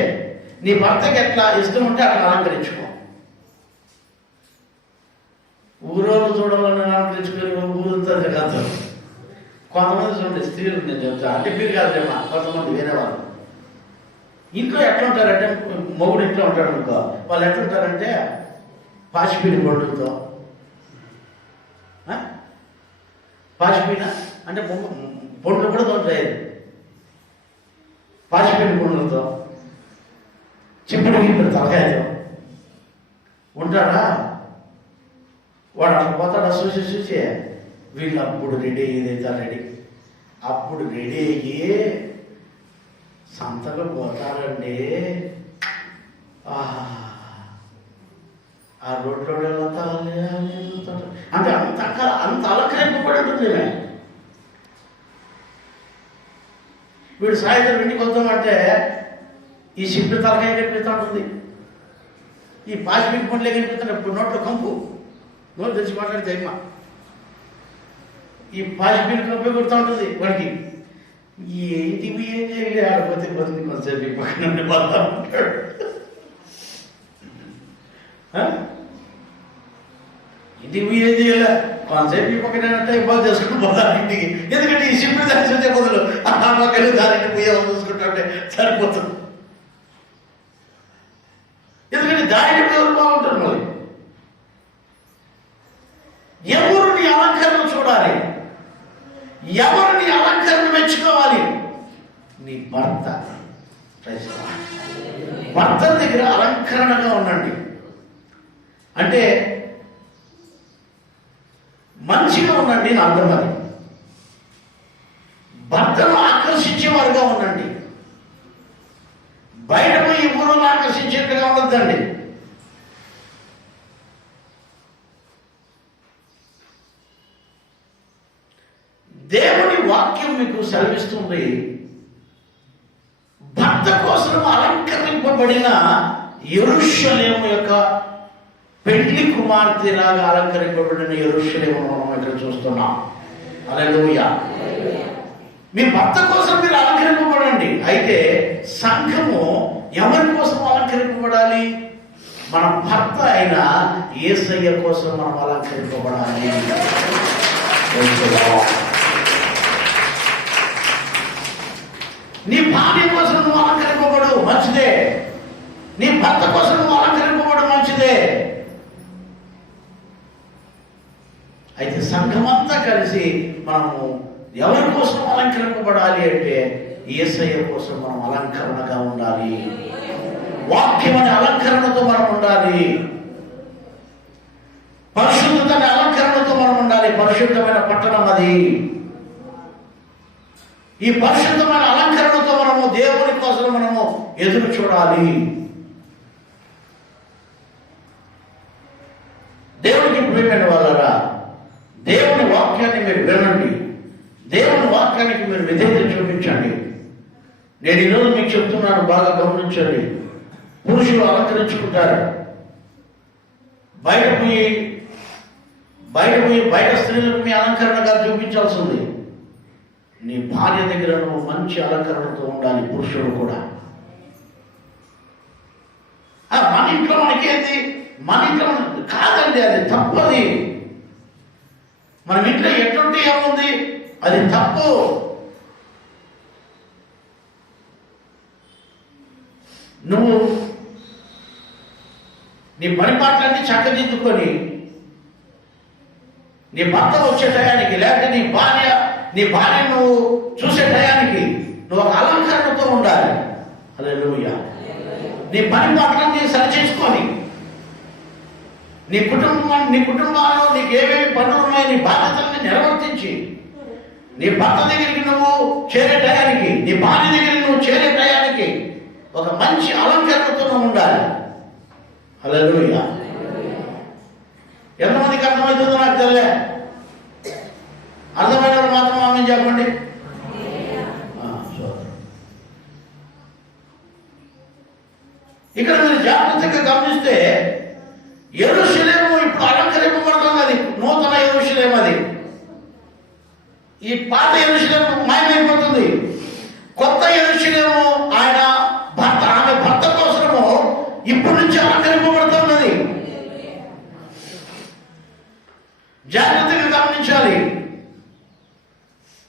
నీ భర్తకి ఎట్లా ఇష్టం ఉంటే అట్లా అలంకరించుకో. ఊరోళ్ళు చూడాలని అలంకరించుకొని ఊరంతా కాదు. కొంతమంది చూడండి, స్త్రీలు నేను చెప్తా అంటే మీరు కాదేమా, కొంతమంది వేరే వాళ్ళు ఇంట్లో ఎట్లా ఉంటారంటే, మొగుడు ఇంట్లో ఉంటాడు అనుకో, వాళ్ళు ఎట్లుంటారంటే పాచిపిల్లి బొడ్డుతో పాచిపోయిన అంటే బొండ్లు కూడా తోటలేదు, పాచిపోయిన బొండ్లతో చిప్పుడు గిప్పుడు తలకాయతో ఉంటాడా? వాడు అక్కడ పోతాడా? చూసి వీళ్ళు అప్పుడు రెడీ అయ్యేదైతే రెడీ, అప్పుడు రెడీ అయ్యి సంతకు పోతారండి. ఆ రోడ్లో అంటే అంత అలంకరింపబడి ఉంటుంది. వీడు సాయంత్రం ఇంటికి వద్దామంటే ఈ సిప్పు తలకాయ కనిపిస్తూ ఉంటుంది, ఈ పాసిపిక్ పండ్లే కనిపిస్తున్నాయి. ఇప్పుడు నోట్లో కంపు, నోరు తెచ్చి మాట్లాడితే అమ్మ ఈ పాసిపిక్ కంపు కొడుతూ ఉంటుంది వాడికి. ఈ ఇంటికి ఏం చేయలే, ఆడపోతే బతుకు కొంతసేపు పక్కన బాగా ఉంటాడు. ఇంటికి ఏం చేయాలి, కొంతసేపు ఈ పక్కన ఇబ్బంది చేసుకుని పోతాను ఇంటికి. ఎందుకంటే ఈ సిప్పు దాని వచ్చే బదులు ఆ పక్కన దానికి పోయే చూసుకుంటుంటే సరిపోతుంది. ఎందుకంటే దాని ఎవరు బాగుంటుంది. మరి ఎవరు నీ అలంకరణ చూడాలి, ఎవరు నీ అలంకరణ మెచ్చుకోవాలి? నీ భర్త. భర్త దగ్గర అలంకరణగా ఉండండి. అంటే మంచిగా ఉండండి నా అర్థం. అది భర్తను ఆకర్షించేవారుగా ఉండండి, బయట పోయి ఊరును ఆకర్షించేట్టుగా ఉండద్దండి. దేవుని వాక్యం మీకు సెలవిస్తుంది, భర్త కోసం అలంకరింపబడిన యెరూషలేము యొక్క పెండ్లి కుమార్తెలాగా అలంకరింపబడిన యెరూషలేము మనం ఇక్కడ చూస్తున్నాం. హల్లెలూయా. మీ భర్త కోసం మీరు అలంకరింపబడండి. అయితే సంఘము ఎవరి కోసం అలంకరింపబడాలి? మన భర్త అయిన యేసయ్య కోసం మనం అలంకరింపబడాలి. నీ భార్య కోసం నువ్వు అలంకరింపబడు, మంచిదే. నీ భర్త కోసం నువ్వు అలంకరింపబడు, మంచిదే. అయితే సంఘమంతా కలిసి మనము ఎవరి కోసం అలంకరింపబడాలి అంటే యేసయ్య కోసం మనం అలంకరణగా ఉండాలి. వాక్యం అనే అలంకరణతో మనం ఉండాలి. పరిశుద్ధత అనే అలంకరణతో మనం ఉండాలి. పరిశుద్ధమైన పట్టణం అది. ఈ పరిశుద్ధమైన అలంకరణతో మనము దేవుని కోసం మనము ఎదురు చూడాలి. దేవునికి ప్రియమైన వాళ్ళరా, దేవుని వాక్యాన్ని మీరు వినండి, దేవుని వాక్యానికి మీరు విధేయత చూపించండి. నేను ఈరోజు మీకు చెప్తున్నాను, బాగా గమనించండి. పురుషులు అలంకరించుకుంటారు, బయట స్త్రీలకు మీ అలంకరణగా చూపించాల్సి ఉంది. నీ భార్య దగ్గర నువ్వు మంచి అలంకరణతో ఉండాలి. పురుషుడు కూడా మన ఇంట్లో మనకేంది, మన ఇంట్లో కాదండి, అది తప్పది. మన ఇంట్లో ఎటువంటి ఏముంది, అది తప్పు. నువ్వు నీ పని పాటలన్నీ చక్కదిద్దుకొని నీ భర్త వచ్చే టయానికి, లేకపోతే నీ భార్య నువ్వు చూసే టయానికి నువ్వు ఒక అలంకరణతో ఉండాలి. హల్లెలూయా. నీ పని పాటలన్నీ సరిచేసుకొని నీ కుటుంబాల్లో నీకు ఏమేమి పనులు ఉన్నాయి, నీ బాధ్యతల్ని నిర్వర్తించి నీ భర్త దగ్గరికి నువ్వు చేరే టయానికి, నీ భార్య దగ్గరికి నువ్వు చేరే టయానికి ఒక మంచి అలంకరణతో నువ్వు ఉండాలి. హల్లెలూయా. ఎంతమందికి అర్థమవుతుందో నాకు తెలియలే. అర్థమైన వాళ్ళు మాత్రం ఆమె చెప్పండి. ఇక్కడ మీరు జాగ్రత్తగా గమనిస్తే యెరూషలేము ఇప్పుడు అలంకరింపబడుతున్నది. నూతన యెరూషలేము అది. ఈ పాత యెరూషలేము మాయమైపోతుంది. కొత్త యెరూషలేము ఆమె భర్త కోసము ఇప్పటి నుంచి అలంకరింపబడుతున్నది. జాగ్రత్తగా గమనించాలి.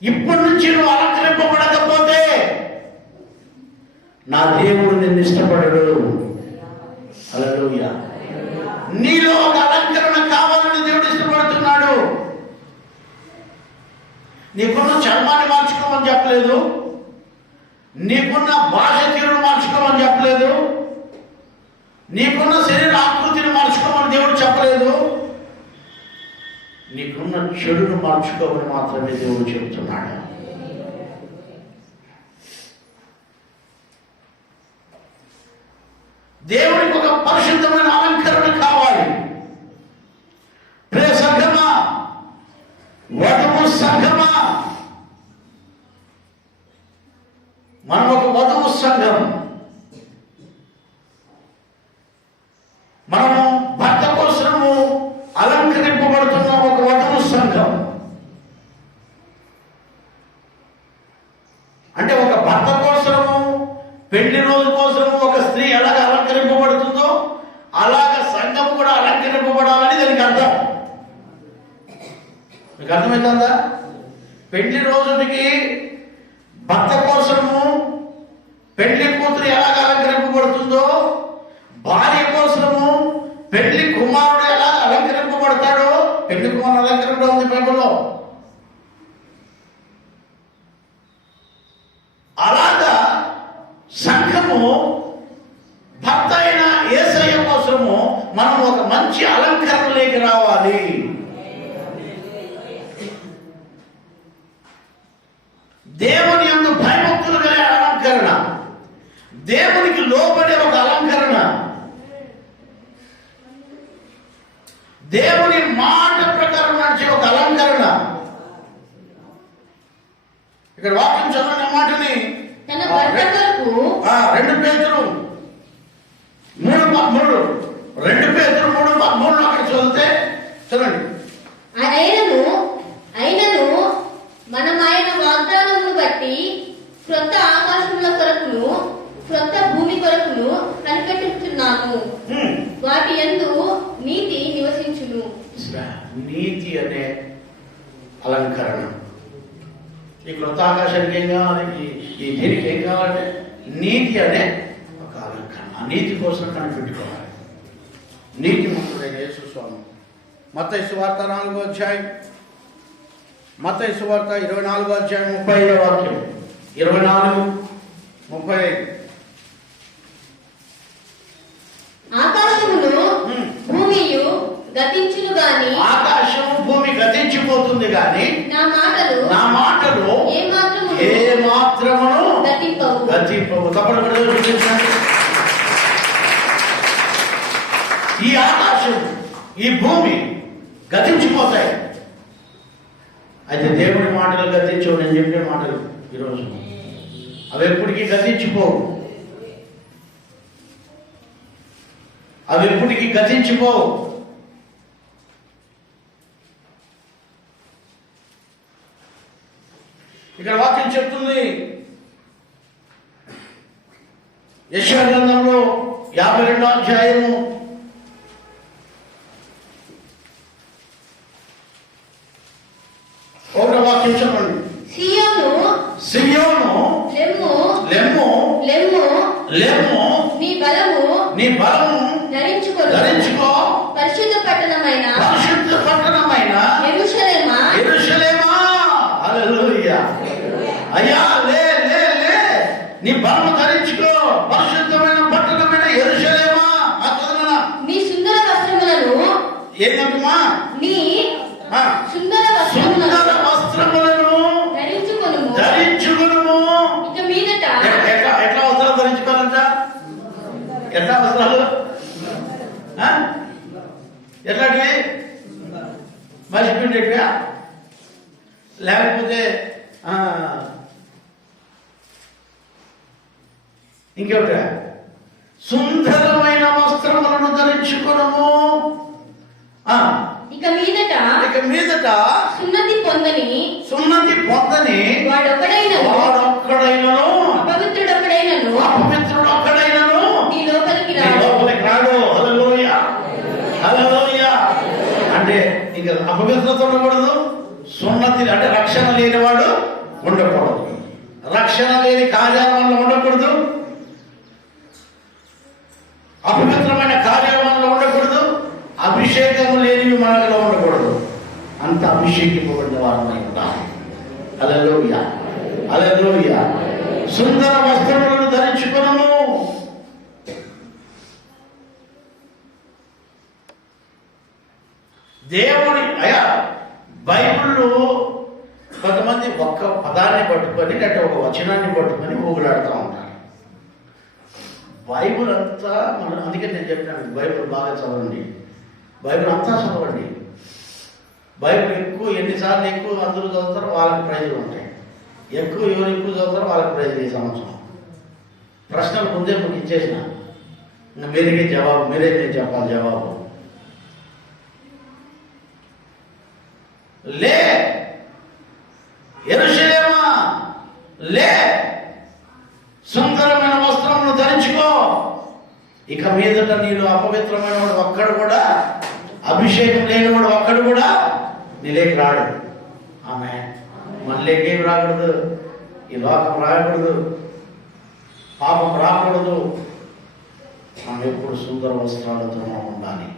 ఇప్పటి నుంచి నువ్వు అలంకరింపబడకపోతే నా దేవుడు నిన్ను ఇష్టపడడు. హల్లెలూయా. నీలో ఒక అలంకరణ కావాలని దేవుడు ఇష్టపడుతున్నాడు. చెప్పలేదు, నీకున్న భాష తీరును మార్చుకోమని చెప్పలేదు, నీకున్న శరీర ఆకృతిని మార్చుకోమని దేవుడు చెప్పలేదు. నీకున్న చెడును మార్చుకోమని మాత్రమే దేవుడు చెబుతున్నాడు. దేవునికి ఒక పరిశుద్ధమైన అలంకరణ కావాలి. ప్రియ సంఘమా, వధువు సంఘమా, మనం ఒక వధువు సంఘం. మనము భర్త కోసము అలంకరింపబడుతున్న ఒక వధువు సంఘం. అంటే ఒక భర్త కోసము, పెళ్లి రోజు కోసము ఒక స్త్రీ ఎలాగ అలంకరింపబడుతుందో అలాగ సంఘం కూడా అలంకరింపబడాలని దానికి అర్థం. మీకు అర్థమవుతుందా? పెళ్లి రోజుకి భర్త కోసము పెళ్లి కూతురు ఎలాగ అలంకరింపబడుతుందో, భార్య కోసము పెళ్లి కుమారుడు ఎలా అలంకరింపబడతాడో, పెళ్లి కుమారుడు అలంకరణ ఉంది బైబిల్లో. అలాగా సంఘము భర్త అయిన యేసయ్య కోసము మనం ఒక మంచి అలంకరణలోకి రావాలి. దేవుని యందు భయభక్తులు కలిగే అలంకరణ, దేవునికి లోబడే ఒక అలంకరణ, దేవుని మాట ప్రకారం నడిచే ఒక అలంకరణ. ఇక్కడ వాక్యం చదవని మాటని తన భర్త కొరకు 2 పేతురు 3:13 2 పేతురు 3:13 అక్కడ చదివితే చదవండి. అయినను మనం ఆయన వాగ్దానమును బట్టి క్రొత్త ఆకాశముల కొరకును క్రొత్త భూమి కొరకును కనిపెట్టుచున్నాము. వాటి యందు నీతి నివసించును. నీతి అనే అలంకరణ. ఈ క్రొత్త ఆకాశానికి ఏం కావాలి? ఈ దీనికి ఏం కావాలంటే నీతి అనే ఒక అలంకరణ. ఆ నీతి కోసం కనిపెట్టుకోవాలి. నీతి మంతుడైన యేసు స్వామి. మత్తయి సువార్త 4వ అధ్యాయం, మత్తయి సువార్త 24వ అధ్యాయం 35వ వాక్యం. 24:35. ఆకాశమును భూమియు గతించును గాని, ఆకాశం భూమి గతించిపోతుంది గాని నా మాటలు ఏ మాత్రమును గతింపవు. తప్పడు కూడా చూపించండి. ఈ ఆకాశం, ఈ భూమి గతించిపోతాయి. అయితే దేవుడి మాటలు గతించవు. నేను చెప్పే మాటలు ఈరోజు అవి ఎప్పటికీ గతించిపోవు. అవి ఎప్పటికీ గతించిపోవు. ఇక్కడ వాక్యం చెప్తుంది, యెషయా గ్రంథంలో 52వ అధ్యాయము 1వ వాక్యం చెప్పండి. సియోను లెమ్ము నీ బలము ధరించుకో పరిశుద్ధ పట్టణమైన యెరూషలేమా. హల్లెలూయా. అయ్యా లే నీ బలము ధరించుకో, పరిశుద్ధమైన పట్టణమైన యెరూషలేమా. నీ సుందర వస్త్రములను ఏంటమ్మా? నీ సుందర వస్త్రములను ధరించుకొనుము. ఇక మీదట ఎట్లా వస్త్రాలు ధరించుకోవాలంట? ఎట్లా వస్త్రాలు? ఎట్లాంటివి? మర్చిపోయేటివా? లేకపోతే ఇంకొకటి, సుందరమైన వస్త్రములను ధరించుకొనుము. ఇక మీదట సున్నతి పొందని వాడొక్కడైనను అపవిత్రుడొక్కడైనను నీ లోపలికి రాడు. హల్లెలూయా. అంటే ఇంకా అపవిత్రత ఉండకూడదు, సున్నతి అంటే రక్షణ లేనివాడు ఉండకూడదు, రక్షణ లేని కార్యాలయంలో ఉండకూడదు, అపవిత్రమైన కార్యాలయంలో ఉండకూడదు, అభిషేకము లేనివి మనలో ఉండకూడదు. అంత అభిషేకింపబడిన వారమై ఉండాలి. హల్లెలూయా. హల్లెలూయా. సుందర వస్త్రములను ధరించుకొనుము. దేవుని అయా బైబిల్లో కొంతమంది ఒక్క పదాన్ని పట్టుకొని లేకపోతే ఒక వచనాన్ని పట్టుకొని ఊగులాడుతూ ఉంటారు. బైబిల్ అంతా మనం, అందుకే నేను చెప్పినాను బైబిల్ బాగా చదవండి, బైబిల్ అంతా చదవండి. బైబిల్ ఎక్కువ ఎన్నిసార్లు ఎక్కువ అందరూ చదువుతారో వాళ్ళకి ప్రైజులు ఉంటాయి. ఎవరు ఎక్కువ చదువుతారో వాళ్ళకి ప్రైజులు ఈ సంవత్సరం. ప్రశ్నలు ముందే మీకు ఇచ్చేసిన, ఇంకా మీరే జవాబు, మీరే నేను చెప్పాలి జవాబు. లే యెరూషలేమా, లే సుందరమైన వస్త్రమును ధరించుకో. ఇక మీదట నీలో అపవిత్రమైన వాడు ఒక్కడు కూడా, అభిషేకం లేని వాడు ఒక్కడు కూడా నీలేకి రాడు. ఆమె మనలేకి ఏమి రాకూడదు, ఈ లోకం రాకూడదు, పాపం రాకూడదు. మనం ఎప్పుడు సుందర వస్త్రాలతో ఉండాలి.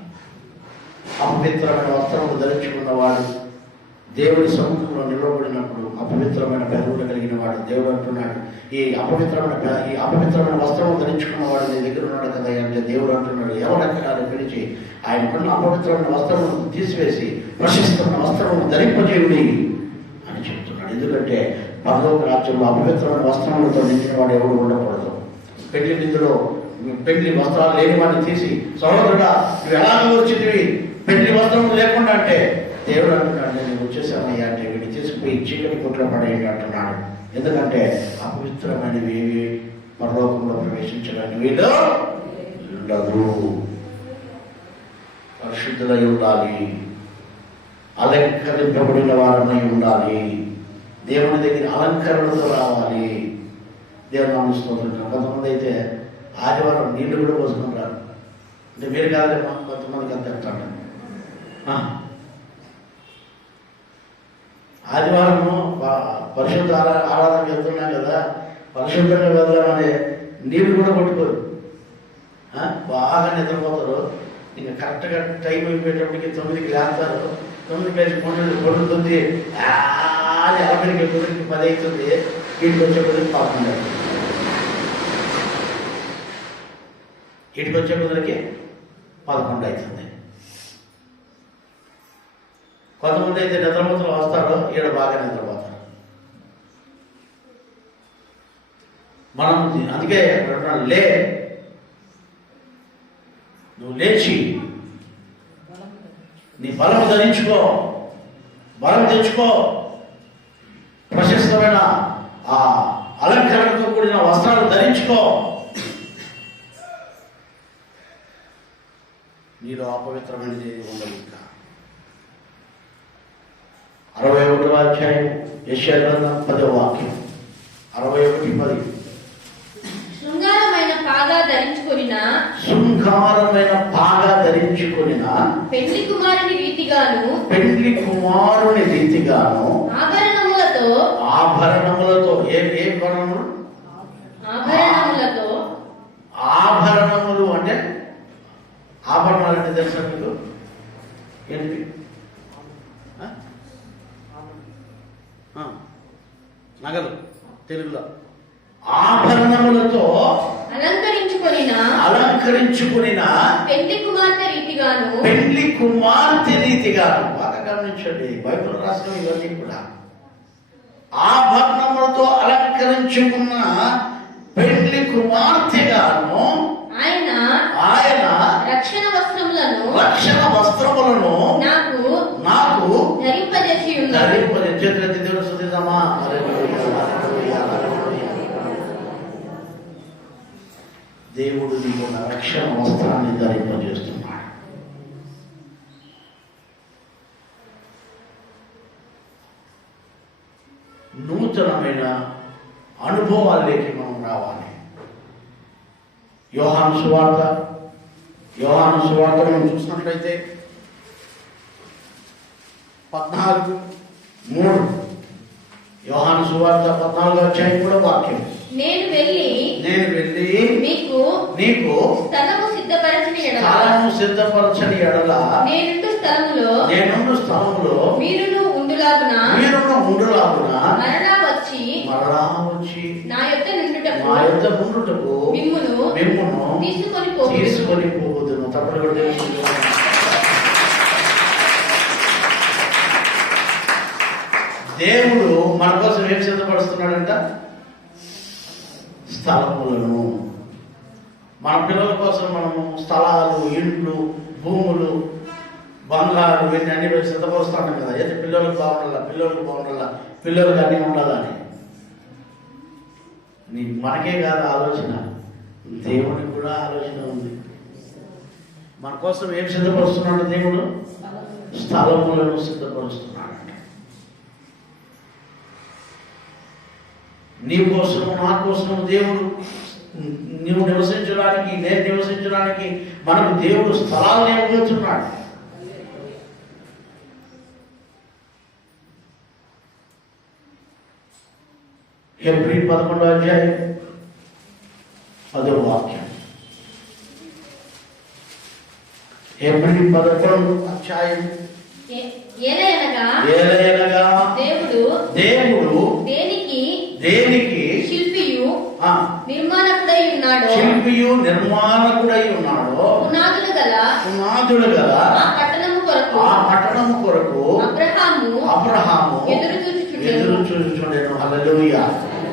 అపవిత్రమైన వస్త్రములు ధరించుకున్నవాడు దేవుడి సముఖంలో నిలబడినప్పుడు అపవిత్రమైన పెదవులు కలిగిన వాడు, దేవుడు అంటున్నాడు, ఈ అపవిత్రమైన వస్త్రము ధరించుకున్న వాడు నీ దగ్గర ఉన్నాడు కదా అంటే దేవుడు అంటున్నాడు, ఎవరక్కడ పిలిచి ఆయన పనులు అపవిత్రమైన వస్త్రములను తీసివేసి ప్రశస్తమైన వస్త్రమును ధరింపజేయుడి అని చెప్తున్నాడు. ఎందుకంటే పరలోక రాజ్యంలో అపవిత్రమైన వస్త్రములతో నిండిన వాడు ఎవడు ఉండకూడదు. పెళ్లి నిందులో పెళ్లి వస్త్రాలు లేని వాడిని తీసి, సహోదరుడా నువ్వు ఎలా వచ్చింది పెళ్లి వస్త్రము లేకుండా అంటే దేవుడు అంటున్నాడు, నేను వచ్చేసానయ్యా అంటే వీడిని తీసుకుపోయి చీకటి కొట్లో పడేయండి అంటున్నాడు. ఎందుకంటే అపవిత్రమైనవి ఏవి పరలోకంలో ప్రవేశించడానికి వీళ్ళు ఉండదు. పరిశుద్ధులై ఉండాలి, అలంకరింపబడిన వారమై ఉండాలి, దేవుని దగ్గర అలంకరణతో రావాలి. దేవుని నామస్తున్నారు. కొంతమంది అయితే ఆదివారం నీళ్లు కూడా పోసుకుంటారు. అంటే మీరు కాదేమో, కొంతమందికి అంత చెప్తాడు. ఆదివారము పరిశుద్ధ ఆరాధన వెళ్తున్నాం కదా, పరిశుద్ధంగా వెళ్దామని నీళ్ళు కూడా కొట్టుకోరు, బాగా నిద్రపోతారు. ఇంకా కరెక్ట్గా టైం అయిపోయేటప్పటికి 9కి లేస్తారు. 9కి లేచి పొందుతుంది, అది అలపడికి కుదిరికి 10 అవుతుంది. వీటికి వచ్చే కుదిరికి 11 అవుతుంది. వీటికి వచ్చే కుదిరికి 11 అవుతుంది. కొంతమంది అయితే నిద్రపోతులు వస్తారో ఈడ బాగా నిద్రపోతారు. మనం అందుకే లే, నువ్వు లేచి నీ బలం ధరించుకో, బలం తెచ్చుకో, ప్రశస్తమైన ఆ అలంకరణతో కూడిన వస్త్రాలు ధరించుకో. నీలో అపవిత్రమైనది ఉండదు. ఇంకా 61వ అధ్యాయం యెషయా గ్రంథం 10వ వాక్యం 61:10. శృంగారమైన పాగా ధరించుకొనిన పెండ్లి కుమారుని రీతిగాను ఆభరణములతో ఏ వర్ణములు? ఆభరణములు అంటే ఆభరణాలు అంటే తెలుసా మీకు? ఏంటి? నగలు తెలుగులో ఆభరణములతో అలంకరించుకునిన పెండ్లి కుమార్తె రీతిగాను. బాగా గమనించండి, బైబిల్ రాసిన ఇవన్నీ కూడా ఆభరణములతో అలంకరించుకున్న పెండ్లి కుమార్తెగాను ఆయన రక్షణ వస్త్రములను నాకు ధరింపజేసి దేవుడు స్తుతిద్దామా. దేవుడు నీకు రక్షణ వస్త్రాన్ని ధరింపజేస్తున్నాడు. నూతనమైన అనుభవాల్లోకి మనం రావాలి. యోహాను సువార్త మనం చూసినట్లయితే 14:3 యోహాను సువార్త 14వ అధ్యాయం కూడా వాక్యం, నేను వెళ్ళి నీకు స్థలము సిద్ధపరచని ఎడల నేనుండు స్థలములో మీరును ఉండులాగున మరలా వచ్చి నా యొద్ద మా యొద్ద నుండుటకు మిమ్మును తీసుకొని పోవద్దును. తప్పని కూడా తెలుసుకుంటున్నాను. దేవుడు మన కోసం ఏం సిద్ధపరుస్తున్నాడంట? స్థలములను. మన పిల్లల కోసం మనము స్థలాలు, ఇండ్లు, భూములు, బంగారు ఇవన్నీ అన్ని సిద్ధపరుస్తూ ఉంటాం కదా. అయితే పిల్లలకు బాగుండాలా, పిల్లలకు అన్నీ ఉండాలని. మనకే కాదు ఆలోచన, దేవునికి కూడా ఆలోచన ఉంది. మన కోసం ఏం సిద్ధపరుస్తున్నాడు దేవుడు? స్థలములను సిద్ధపరుస్తున్నాడు. నీ కోసం, నా కోసం దేవుడు, నువ్వు నివసించడానికి, నేను నివసించడానికి మనకు దేవుడు స్థలాలను ఇవ్వబోతున్నాడు. హెబ్రీ 11వ అధ్యాయం 10వ వాక్యం. హెబ్రీ 11వ అధ్యాయం. ఏలయనగా దేవుడు దేనికి శిల్పియు నిర్మాణకుడై ఉన్నాడో పునాదులు గల ఆ పట్టణము కొరకు అబ్రహాము ఎదురు చూచుచుండెను. హల్లెలూయా.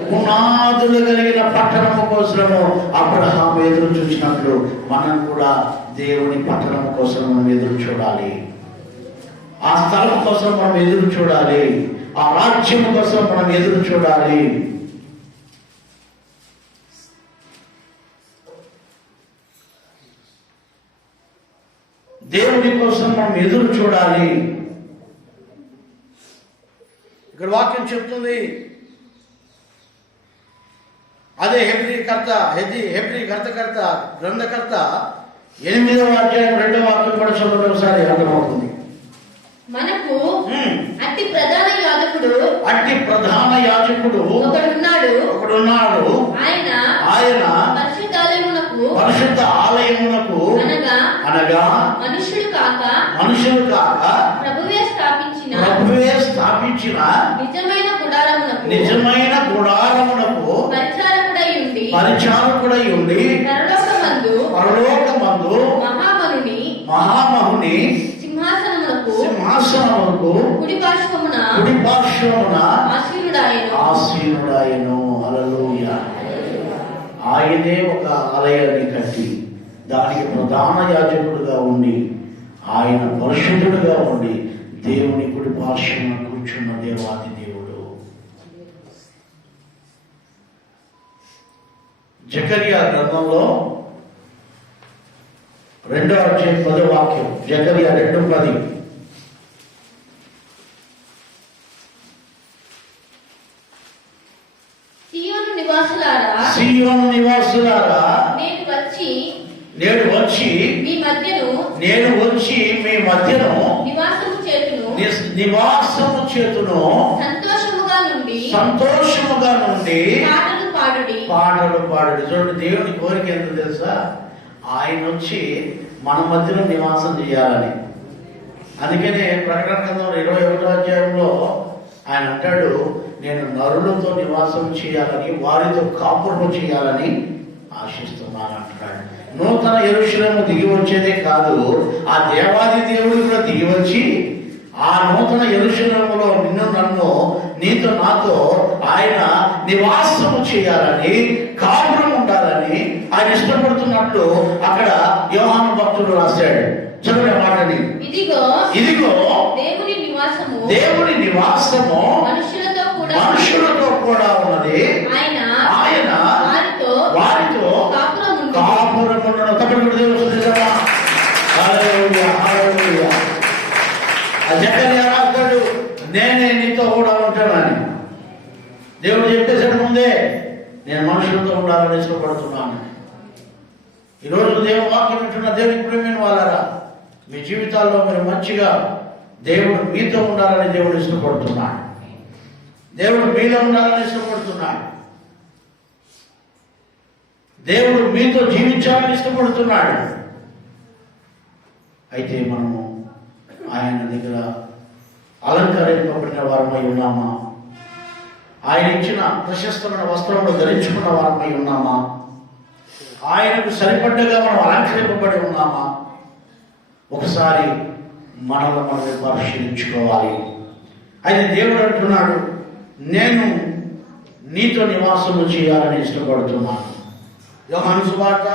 పునాదులు కలిగిన పట్టణము కోసము అబ్రహాము ఎదురు చూసినట్లు మనం కూడా దేవుని పట్టణం కోసం మనం ఎదురు చూడాలి. ఆ స్థలం కోసం మనం ఎదురు చూడాలి. ఆ రాజ్యం కోసం మనం ఎదురు చూడాలి. దేవుని కోసం మనం ఎదురు చూడాలి. ఇక్కడ వాక్యం చెప్తుంది. అదే హెబ్రీ గ్రంథకర్త 8వ అధ్యాయం 2వ వాక్యం కూడా చదవండి ఒకసారి, అర్థమవుతుంది. మనకు అట్టి ప్రధాన యాజకుడు ఒకడున్నాడు. ఆయన పరిశుద్ధ ఆలయమునకు అనగా మనుషులు కాక ప్రభువే స్థాపించిన నిజమైన గుడారమునకు పరిచారకుడై ఉండి పరలోకమందు మహామహుని సింహాసనమునకు కుడి పార్శ్వమున ఆసీనుడాయను. హల్లెలూయా. ఆయనే ఒక ఆలయాన్ని కట్టి దానికి ప్రధాన యాజకుడుగా ఉండి, ఆయన పరిశుద్ధుడుగా ఉండి దేవుని కుడి పార్శ్వమున కూర్చున్న దేవాది దేవుడు. జకరియా గ్రంథంలో 2వ అధ్యాయం 10వ వాక్యం. జకరియా 2:10. సియోను నివాసులారా నేడు వచ్చి మీ మధ్యను నివాసము చేతును సంతోషముగా నుండి పాటలు పాడుడి. చూడండి, దేవుని కోరిక ఎంత తెలుసా? ఆయన వచ్చి మన మధ్యలో నివాసం చేయాలని. అందుకనే ప్రకటన గ్రంథం 21వ అధ్యాయంలో ఆయన అంటాడు, నేను నరులతో నివాసం చేయాలని, వారితో కాపురం చేయాలని ఆశిస్తున్నాను అంటున్నాడు. నూతన యెరూషలేము దిగి వచ్చేదే కాదు, ఆ దేవాది దేవుడు కూడా దిగి వచ్చి ఆ నూతన యెరూషలేములో నిన్ను, నన్ను, నీతో, నాతో ఆయన నివాసము చేయాలని, కాపురం ఉండాలని ఆయన ఇష్టపడుతున్నట్లు అక్కడ యోహాను భక్తుడు రాశాడు. చదువు మాటని. ఇదిగో దేవుని నివాసము మనుషులతో కూడా ఉన్నది. ఆయన వారితో కాపురం ఉండడం. తప్పకుండా దేవుడు రాస్తాడు, నేనే నీతో కూడా ఉంటానని. దేవుడు చెప్పేసాడు ముందే, నేను మనుషులతో ఉండాలని ఇష్టపడుతున్నాను. ఈరోజు దేవుని వాక్యం వింటున్న దేవుని ప్రేమైన వాళ్ళారా, మీ జీవితాల్లో మీరు మంచిగా దేవుడు మీతో ఉండాలని దేవుడు ఇష్టపడుతున్నాడు. దేవుడు మీలో ఉండాలని ఇష్టపడుతున్నాడు. దేవుడు మీతో జీవించాలని ఇష్టపడుతున్నాడు. అయితే మనము ఆయన దగ్గర అలంకరింపబడిన వారమై ఉన్నామా? ఆయన ఇచ్చిన ప్రశస్తమైన వస్త్రములు ధరించుకున్న వారమై ఉన్నామా? ఆయనకు సరిపడ్డగా మనం అలంకరింపబడి ఉన్నామా? ఒకసారి మనల్ని మనమే పరిశీలించుకోవాలి. అయితే దేవుడు అంటున్నాడు, నేను నీతో నివాసము చేయాలని ఇష్టపడుతున్నాను. యోహాను సువార్త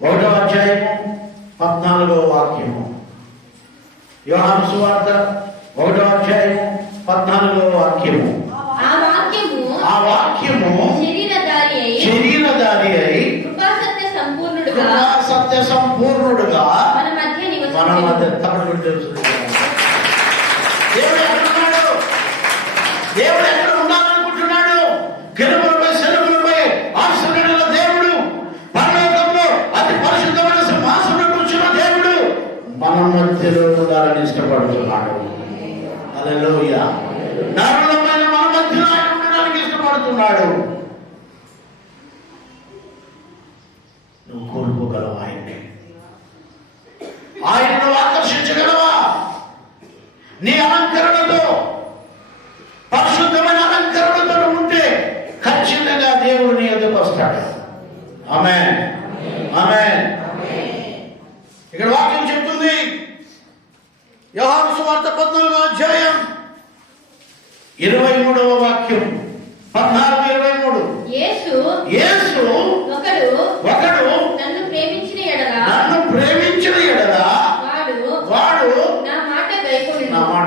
1వ అధ్యాయము 14వ వాక్యము. యోహాను సువార్త 1వ అధ్యాయము 14వ వాక్యము. ఆ వాక్యము శరీరధారి అయి కృపాసత్య సంపూర్ణుడుగా మన మధ్య తప్పని తెలుస్తుంది. దేవుడు ఎక్కడున్నాడు? దేవుడు ఎక్కడ ఉండాలనుకుంటున్నాడు? గిరుములపై సెలవులపై ఆశ్రయుల దేవుడు, పరలోకంలో అతి పరిశుద్ధమైన సింహాసనం కూర్చున్న దేవుడు మన మధ్యలో ఉండాలని ఇష్టపడుతున్నాడు. హల్లెలూయా. నరులమైన మన మధ్యలో ఆయన ఉండడానికి ఇష్టపడుతున్నాడు. నువ్వు కోల్పోగలవా? ఆయనను ఆకర్షించగలవా? నీ అలంకరణతో, పరిశుద్ధమైన అలంకరణతో ఉంటే ఖచ్చితంగా దేవుడు నీ ఎదుకు వస్తాడు. ఆమేన్, ఆమేన్. ఇక్కడ వాక్యం చెప్తుంది, యోహాను సువార్త 14వ అధ్యాయం 23వ వాక్యం, 14:23. యేసు ఒకడు నన్ను ప్రేమించిన ఎడల వాడు నా మాట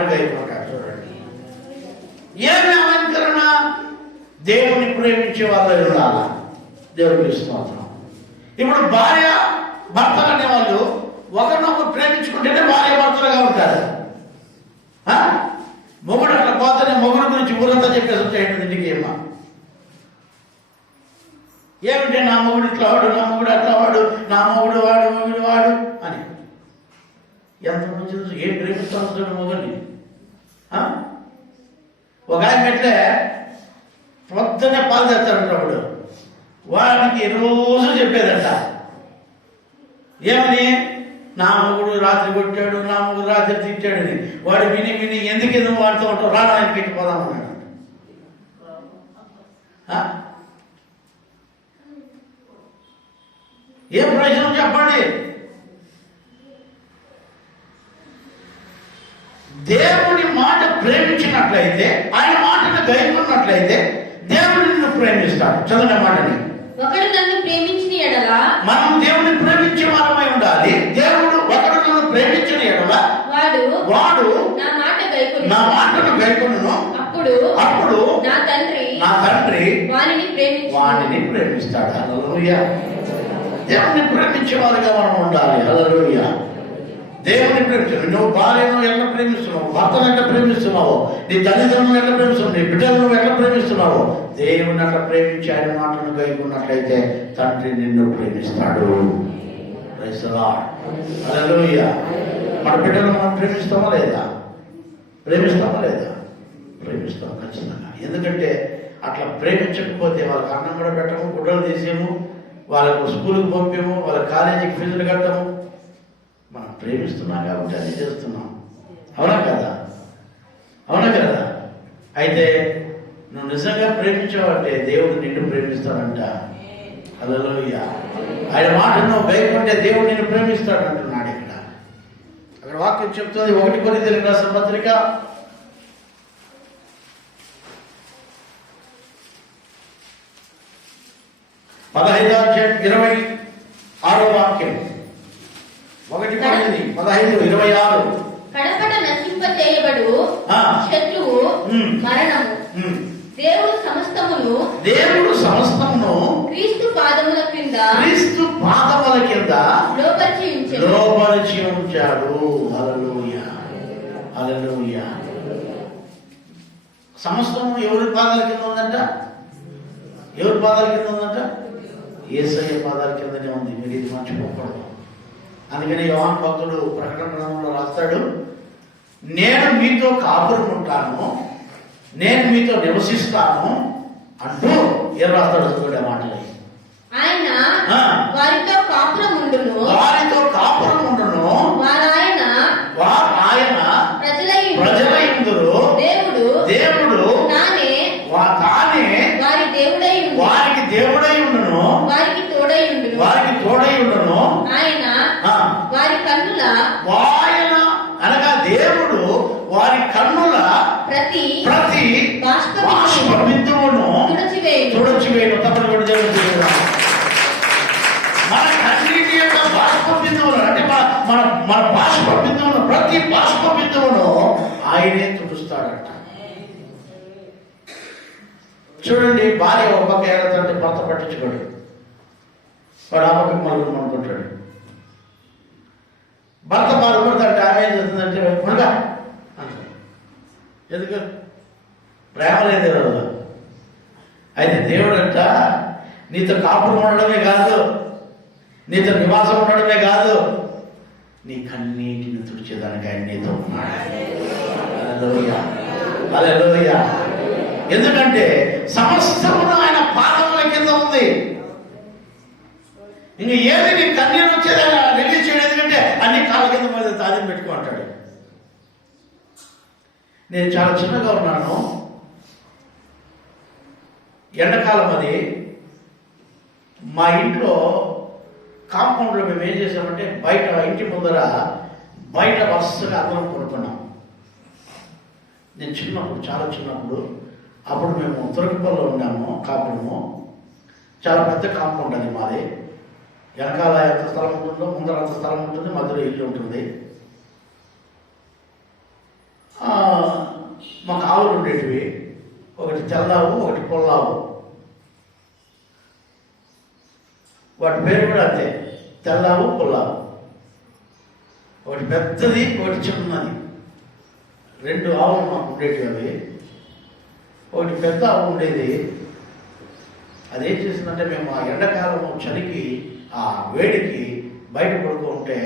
గైకొనును. చూడండి, ఏమి అలంకరణ? దేవుని ప్రేమించే వాళ్ళు ఉండాలా? దేవుడికి స్తోత్రం. ఇప్పుడు భార్య భర్తలు అనేవాళ్ళు ఒకరినొకరు ప్రేమించుకుంటేనే భార్య భర్తలుగా ఉంటారు. మొగుడు అట్లా పోతేనే మొగుడు గురించి ఊరంతా చెప్పేసి వచ్చేయండి ఇంటికి. ఏమిటి నా మొగుడు ఇట్లా వాడు, నా మొగుడు అట్లా వాడు, నా మొగుడు వాడు అని ఎంత మంచి ఏం ప్రేమిస్తాను చూడండి మొగుడిని. ఒక ఆయన పెట్టే పొద్దునే పాలు తెస్తాడు అప్పుడు, వాడికి రోజు చెప్పేదంట, ఏమని? నా మొగుడు రాత్రి కొట్టాడు, నా మొగుడు రాత్రి తిట్టాడని. వాడు విని ఎందుకు నువ్వు వాడితో ఉంటావు, రాడా ఆయనకి ఎట్టిపోదామన్నాడు. ఏం ప్రయోజనం చెప్పండి? దేవుని మాట ప్రేమించినట్లయితే, ఆయన మాటను గైకొన్నట్లయితే దేవుడు నిన్ను ప్రేమిస్తాడు. చదవండి మాటని. ఒకడు నన్ను ప్రేమించిన ఎడల, మనం దేవుని ప్రేమించే వారమై ఉండాలి. దేవుడు ఒకడు నన్ను ప్రేమించిన ఎడల వాడు నా మాటను గైకొనును. అప్పుడు నా తండ్రి వానిని ప్రేమిస్తాడు. హల్లెలూయా. దేవుని ప్రేమించే వారుగా మనం ఉండాలి. హల్లెలూయా. దేవుని ప్రేమించు. నువ్వు భార్యను ఎట్లా ప్రేమిస్తున్నావు, భర్తను ఎట్లా ప్రేమిస్తున్నావు, నీ తల్లిదండ్రులను ఎట్లా ప్రేమిస్తున్నావు, నీ బిడ్డలను ఎట్లా ప్రేమిస్తున్నావు, దేవుని అట్లా ప్రేమించి ఆయన మాటను గైకొన్నట్లయితే తండ్రి నిన్ను ప్రేమిస్తాడు. Praise the lord. హల్లెలూయా. మన బిడ్డలను మనం ప్రేమిస్తామా లేదా? ప్రేమిస్తాం ఖచ్చితంగా. ఎందుకంటే అట్లా ప్రేమించకపోతే వాళ్ళకి అన్నం కూడా పెట్టము, గుడ్డలు తీసేము, వాళ్ళకు స్కూల్కి పంపాము, వాళ్ళ కాలేజీకి ఫీజులు కట్టము. మనం ప్రేమిస్తున్నాం కాబట్టి అది చేస్తున్నాం. అవునా కదా? అయితే నువ్వు నిజంగా ప్రేమించావంటే దేవుడు నిన్ను ప్రేమిస్తాడంట. హల్లెలూయా. ఆయన మాట నువ్వు గైకొంటే దేవుడు నిన్ను ప్రేమిస్తాడు అంటున్నాడు. అక్కడ వాక్యం చెప్తుంది, 1 కొరింథీయులకు రాసిన పత్రిక 15వ అధ్యాయం 26వ వాక్యం. 1 కొరింథీ 15:26. కడపట నశింపజేయబడు శత్రువు మరణము. దేవుడు సమస్తమును క్రీస్తు పాదముల కింద లోపరిచి ఉంచాడు. హల్లెలూయా. సమస్తము ఎవరి పాదాల కింద ఉందంట? యేసయ్య పాదాల కిందనే ఉంది. మీరు ఇది మర్చిపోకూడదు. అందుకని యోహాను భక్తుడు ప్రకటన గ్రంథంలో రాస్తాడు, నేను మీతో కాపురం ఉంటాను, నేను మీతో నివసిస్తాను అంటూ ఏం రాస్తాడు చూడండి ఆ మాటలు. ఆయన వారితో కాపురం ఉండును, ఆయన ప్రజలైందురు, దేవుడు మన బాష్ప బిందువును, ప్రతి బాష్ప బిందువును ఆయనే తుడుస్తాడట. చూడండి, భార్య ఒక పక్క ఏడుతుంటే భర్త పట్టించుకోడు, వాడు ఆ పక్క మరుగుడు అనుకుంటాడు. భర్త బాధపడుతుంటే ఆమె ఏం చేస్తుందంటే మునగా అంటాడు. ఎందుకు? ప్రేమ లేదు రోజు. అయితే దేవుడు అంట నీతో కాపురం ఉండడమే కాదు, నీతో నివాసం ఉండడమే కాదు, నీ కన్నీటిని తుడిచేదానికి ఆయన నీతో ఉన్నాడు. హల్లెలూయా, హల్లెలూయా. ఎందుకంటే సమస్తమును ఆయన పాదముల కింద ఉంది. ఇంక ఏది నీ కన్నీరు వచ్చేది ఆయన రిలీజ్ చేయడం, ఎందుకంటే అన్ని కాళ్ళ కింద మీద తాళం పెట్టుకో అంటాడు. నేను చాలా చిన్నగా ఉన్నాను, ఎండాకాలం అది. మా ఇంట్లో కాంపౌండ్లో మేము ఏం చేసామంటే బయట ఇంటి ముందర బయట వరుసగా అందరం కొనుక్కున్నాం. నేను చిన్నప్పుడు, చాలా చిన్నప్పుడు, అప్పుడు మేము తురకపల్లిలో ఉన్నాము, కాపురము. చాలా పెద్ద కాంపౌండ్ అది మాది. వెనకాల ఎంత స్థలం ఉంటుందో ముందర అంత స్థలం ఉంటుంది, మధ్యలో ఇల్లు ఉంటుంది. మాకు ఆవులు ఉండేటివి, ఒకటి తెల్లావు, ఒకటి పొల్లావు. వాటి పేరు కూడా అంతే, తెల్లావు పొల్లావు. ఒకటి పెద్దది, ఒకటి చిన్నది. 2 ఆవులు మాకు ఉండేటివి. అవి ఒకటి పెద్ద ఆవు ఉండేది. అదేం చేసిందంటే మేము ఆ ఎండాకాలం చలికి, ఆ వేడికి బయట పడుకుంటే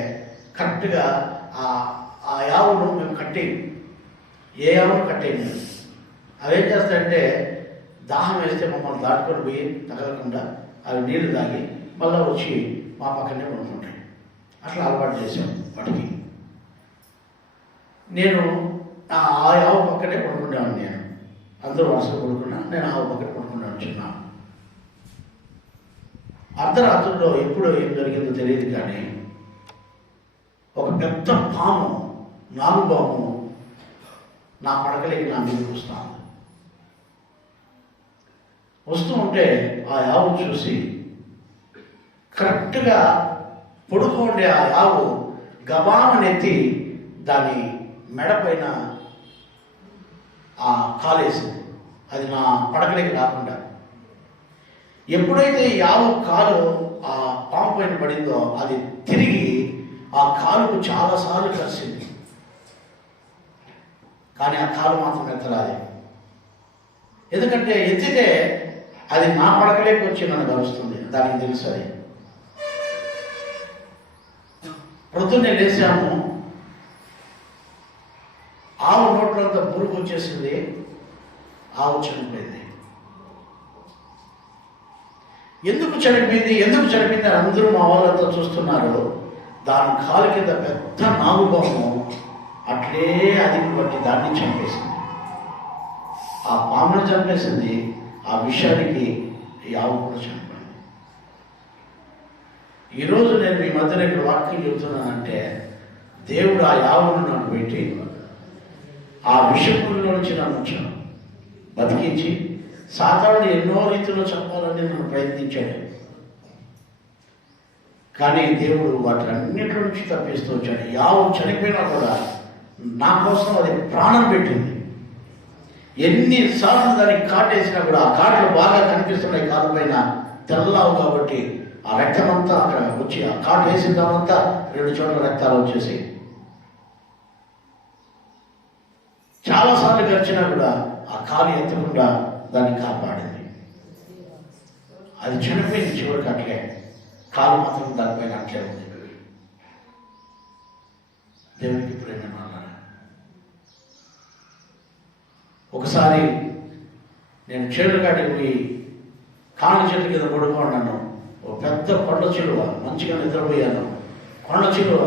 కరెక్ట్గా ఆ ఆవును మేము కట్టేవి. ఏ ఆవును కట్టేవి. అవేం చేస్తాయంటే దాహం వేస్తే మమ్మల్ని దాటుకొని పోయి తగలకుండా అవి నీళ్లు తాగి మళ్ళీ వచ్చి మా పక్కనే పడుకుంటాయి. అట్లా అలవాటు చేసాం వాటికి. నేను ఆ ఆవు పక్కనే పడుకున్నాను. నేను అందరూ వరుసగా పడుకున్నా, నేను ఆవు పక్కనే పడుకున్నాను. చిన్న అర్ధరాత్రుల్లో ఎప్పుడో ఏం జరిగిందో తెలియదు, కానీ ఒక పెద్ద పాము, నాగుపాము నా పడకలేకి నా మీదకి వస్తాను. వస్తూ ఉంటే ఆ ఆవు చూసి కరెక్ట్గా పడుకోండి ఆ ఆవు గబామనెత్తి దాని మెడపైన ఆ కాలేసింది. అది నా పడకలేకి రాకుండా. ఎప్పుడైతే ఈ ఆవు కాలు ఆ పాము పైన పడిందో అది తిరిగి ఆ కాలుకు చాలాసార్లు కలిసింది, కానీ ఆ కాలు మాత్రం ఎత్తరాది. ఎందుకంటే ఎత్తితే అది నా పడకలేకి వచ్చి నన్ను కలుస్తుంది, దానికి తెలుసు. అది ప్రొద్దున్నే లేచాము, ఆవు నోట్లంతా పురుగు వచ్చేసింది, ఆవు చనిపోయింది. ఎందుకు చనిపోయింది అని అందరూ మా వాళ్ళంతా చూస్తున్నారు. దాని కాలు కింద పెద్ద నాగుపాము అట్లే అదికి పట్టి దాన్ని చంపేసింది. ఆ పామును చంపేసింది, ఆ విషయానికి ఈ ఆవు కూడా చనిపోయింది. ఈరోజు నేను మీ మధ్యలో ఇక్కడ వాక్యం చెబుతున్నానంటే దేవుడు ఆ యావును నాకు పెట్టి ఆ విషపుల్లో నుంచి నన్ను బతికించి సాతానుడు ఎన్నో రీతిలో చంపాలని నన్ను ప్రయత్నించాడు. కానీ దేవుడు వాటిలన్నిటి నుంచి తప్పిస్తూ వచ్చాడు. యావు చనిపోయినా కూడా నా కోసం అది ప్రాణం పెట్టింది. ఎన్నిసార్లు దానికి కాటేసినా కూడా ఆ కాట్లు బాగా కనిపిస్తున్నాయి కాలు పైన, తెల్లవు కాబట్టి ఆ రక్తమంతా అక్కడ వచ్చి ఆ కాటు వేసిన దానంతా 2 చోట్ల రక్తాలు వచ్చేసి చాలాసార్లు గడిచినా కూడా ఆ కాలు ఎత్తకుండా దాన్ని కాపాడింది. అది చనిపోయింది చివరికి అట్లే, కాలు మాత్రం దానిపైన అట్లే ఉంది. దేవునికి ప్రేమ అన్నాడు. ఒకసారి నేను చేడుగాడికి పోయి కాళ్ళ చెట్టు కింద పడుకున్నాను. ఒక పెద్ద కొండ చిలువ, మంచిగా నిద్రపోయాను. కొండ చిలువ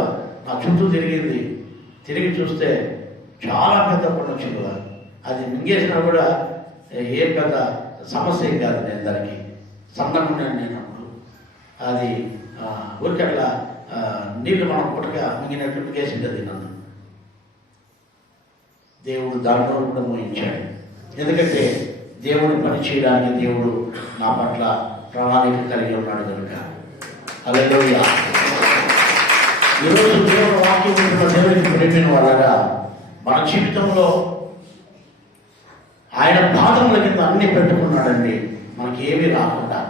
నా చుట్టూ తిరిగింది. తిరిగి చూస్తే చాలా పెద్ద కొండ చిలువ. అది మింగేసినా కూడా ఏం పెద్ద సమస్య ఏం కాదు. నేను దానికి సన్నగున్నాను. నేను అప్పుడు అది ఊరికి అట్లా నీళ్లు మనం పుట్టగా మింగినట్టు మింగేసింది అది నన్ను. దేవుడు దాంట్లో కూడా మోయించాడు. ఎందుకంటే దేవుని పని చేయడానికి దేవుడు నా పట్ల ప్రణాళిక కలిగి ఉన్నాడు కనుక. హల్లెలూయా. ఈరోజు దేవుని వాక్యం వింటున్న దేవునికి ప్రేమిన వాళ్ళగా మన జీవితంలో ఆయన పాదముల కింద అన్ని పెట్టుకున్నాడండి, మనకి ఏమీ రాకుండా.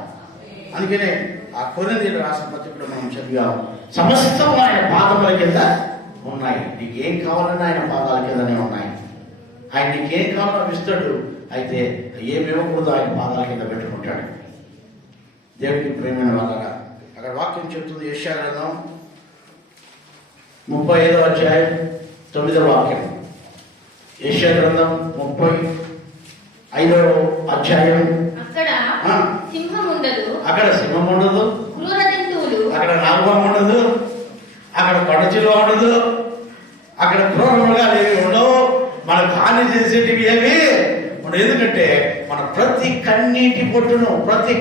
అందుకనే ఆ కొరింథీయులకు రాసిన పత్రికలో మనం చదివాం, సమస్తం ఆయన పాదముల కింద ఉన్నాయి. నీకేం కావాలన్నా ఆయన పాదాల కిందనే ఉన్నాయి. ఆయన నీకేం కావాలో ఇస్తాడు. అయితే ఏమి ఇవ్వకూడదు ఆయన పాదాల కింద పెట్టుకుంటాడు. దేవునికి ప్రేమైన వాళ్ళగా అక్కడ వాక్యం చెప్తుంది. యెషయా గ్రంథం 35వ అధ్యాయం 9వ వాక్యం. యెషయా గ్రంథం 35వ అధ్యాయం. అక్కడ సింహం ఉండదు, అక్కడ సింహం ఉండదు, క్రూర జంతువులు అక్కడ నాగం ఉండదు, అక్కడ కొడచిలో ఉండదు, అక్కడ క్రూరముగా ఏవి ఉండవు, మనకు హాని చేసేటివి ఏవి ఉండవు. ఎందుకంటే మన ప్రతి కన్నీటి పొట్టును, ప్రతి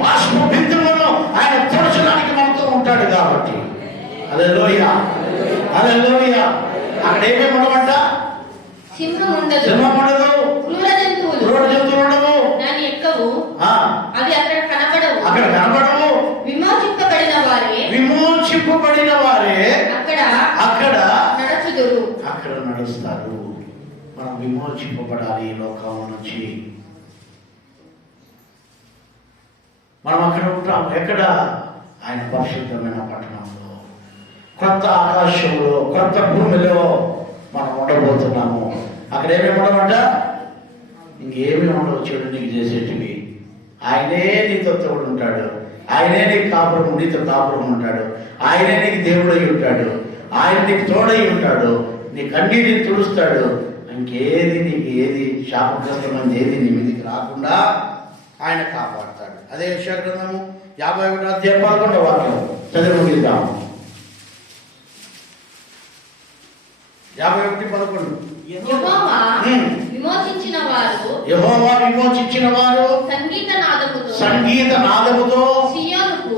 బాష్ప బిందువును ఆయన తుడచడానికి మనతో ఉంటాడు కాబట్టి. హల్లెలూయా, హల్లెలూయా. అక్కడ ఏమేమి ఉండమంట? సింహం ఉండదు, క్రూర జంతువులు ఉండవు, దాని ఎక్కవు, అవి అక్కడ కనబడవు, విమోచింపబడిన వారే అక్కడ నడుచుదురు, అక్కడ నడుస్తారు. మనం విమోచింపబడాలి ఈ లోకం నుంచి. మనం అక్కడ ఉంటాం. ఎక్కడ? ఆయన పరిశుద్ధమైన పట్టణంలో, కొత్త ఆకాశంలో, కొత్త భూమిలో మనం ఉండబోతున్నాము. అక్కడ ఏమేమి ఉండమంట? ఇంకేమీ ఉండవు చెడు నీకు చేసేటివి. ఆయనే నీతో తోడు ఉంటాడు, ఆయనే నీకు నీతో కాపురం ఉంటాడు, ఆయనే నీకు దేవుడై ఉంటాడు, ఆయన నీకు తోడై ఉంటాడు, నీ కన్నీటిని తుడుస్తాడు. ఇంకేది నీకు ఏది శాపగ్రస్తమైన ఏది నీ మీదకి రాకుండా ఆయన కాపాడుతాడు. అదే యెషయా గ్రంథము 51వ అధ్యాయం 11వ వాక్యం చదివి ముగిద్దాం. 51:11. యెహోవా విమోచించిన వారు సంగీత నాదముతో సియోనుకు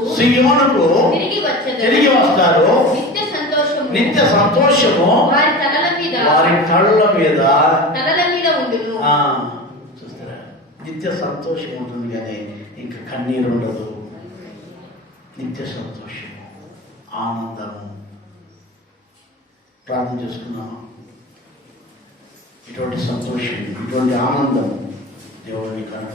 తిరిగి వస్తారు. నిత్య సంతోషము వారి కళ్ళ మీద ఉండును. చూస్తారా? నిత్య సంతోషం ఉంటుంది కానీ ఇంకా కన్నీరు ఉండదు. నిత్య సంతోషము, ఆనందము. ప్రార్థన చేసుకున్నాము. ఇటువంటి సంతోషం, ఇటువంటి ఆనందం దేవుడిని కనుక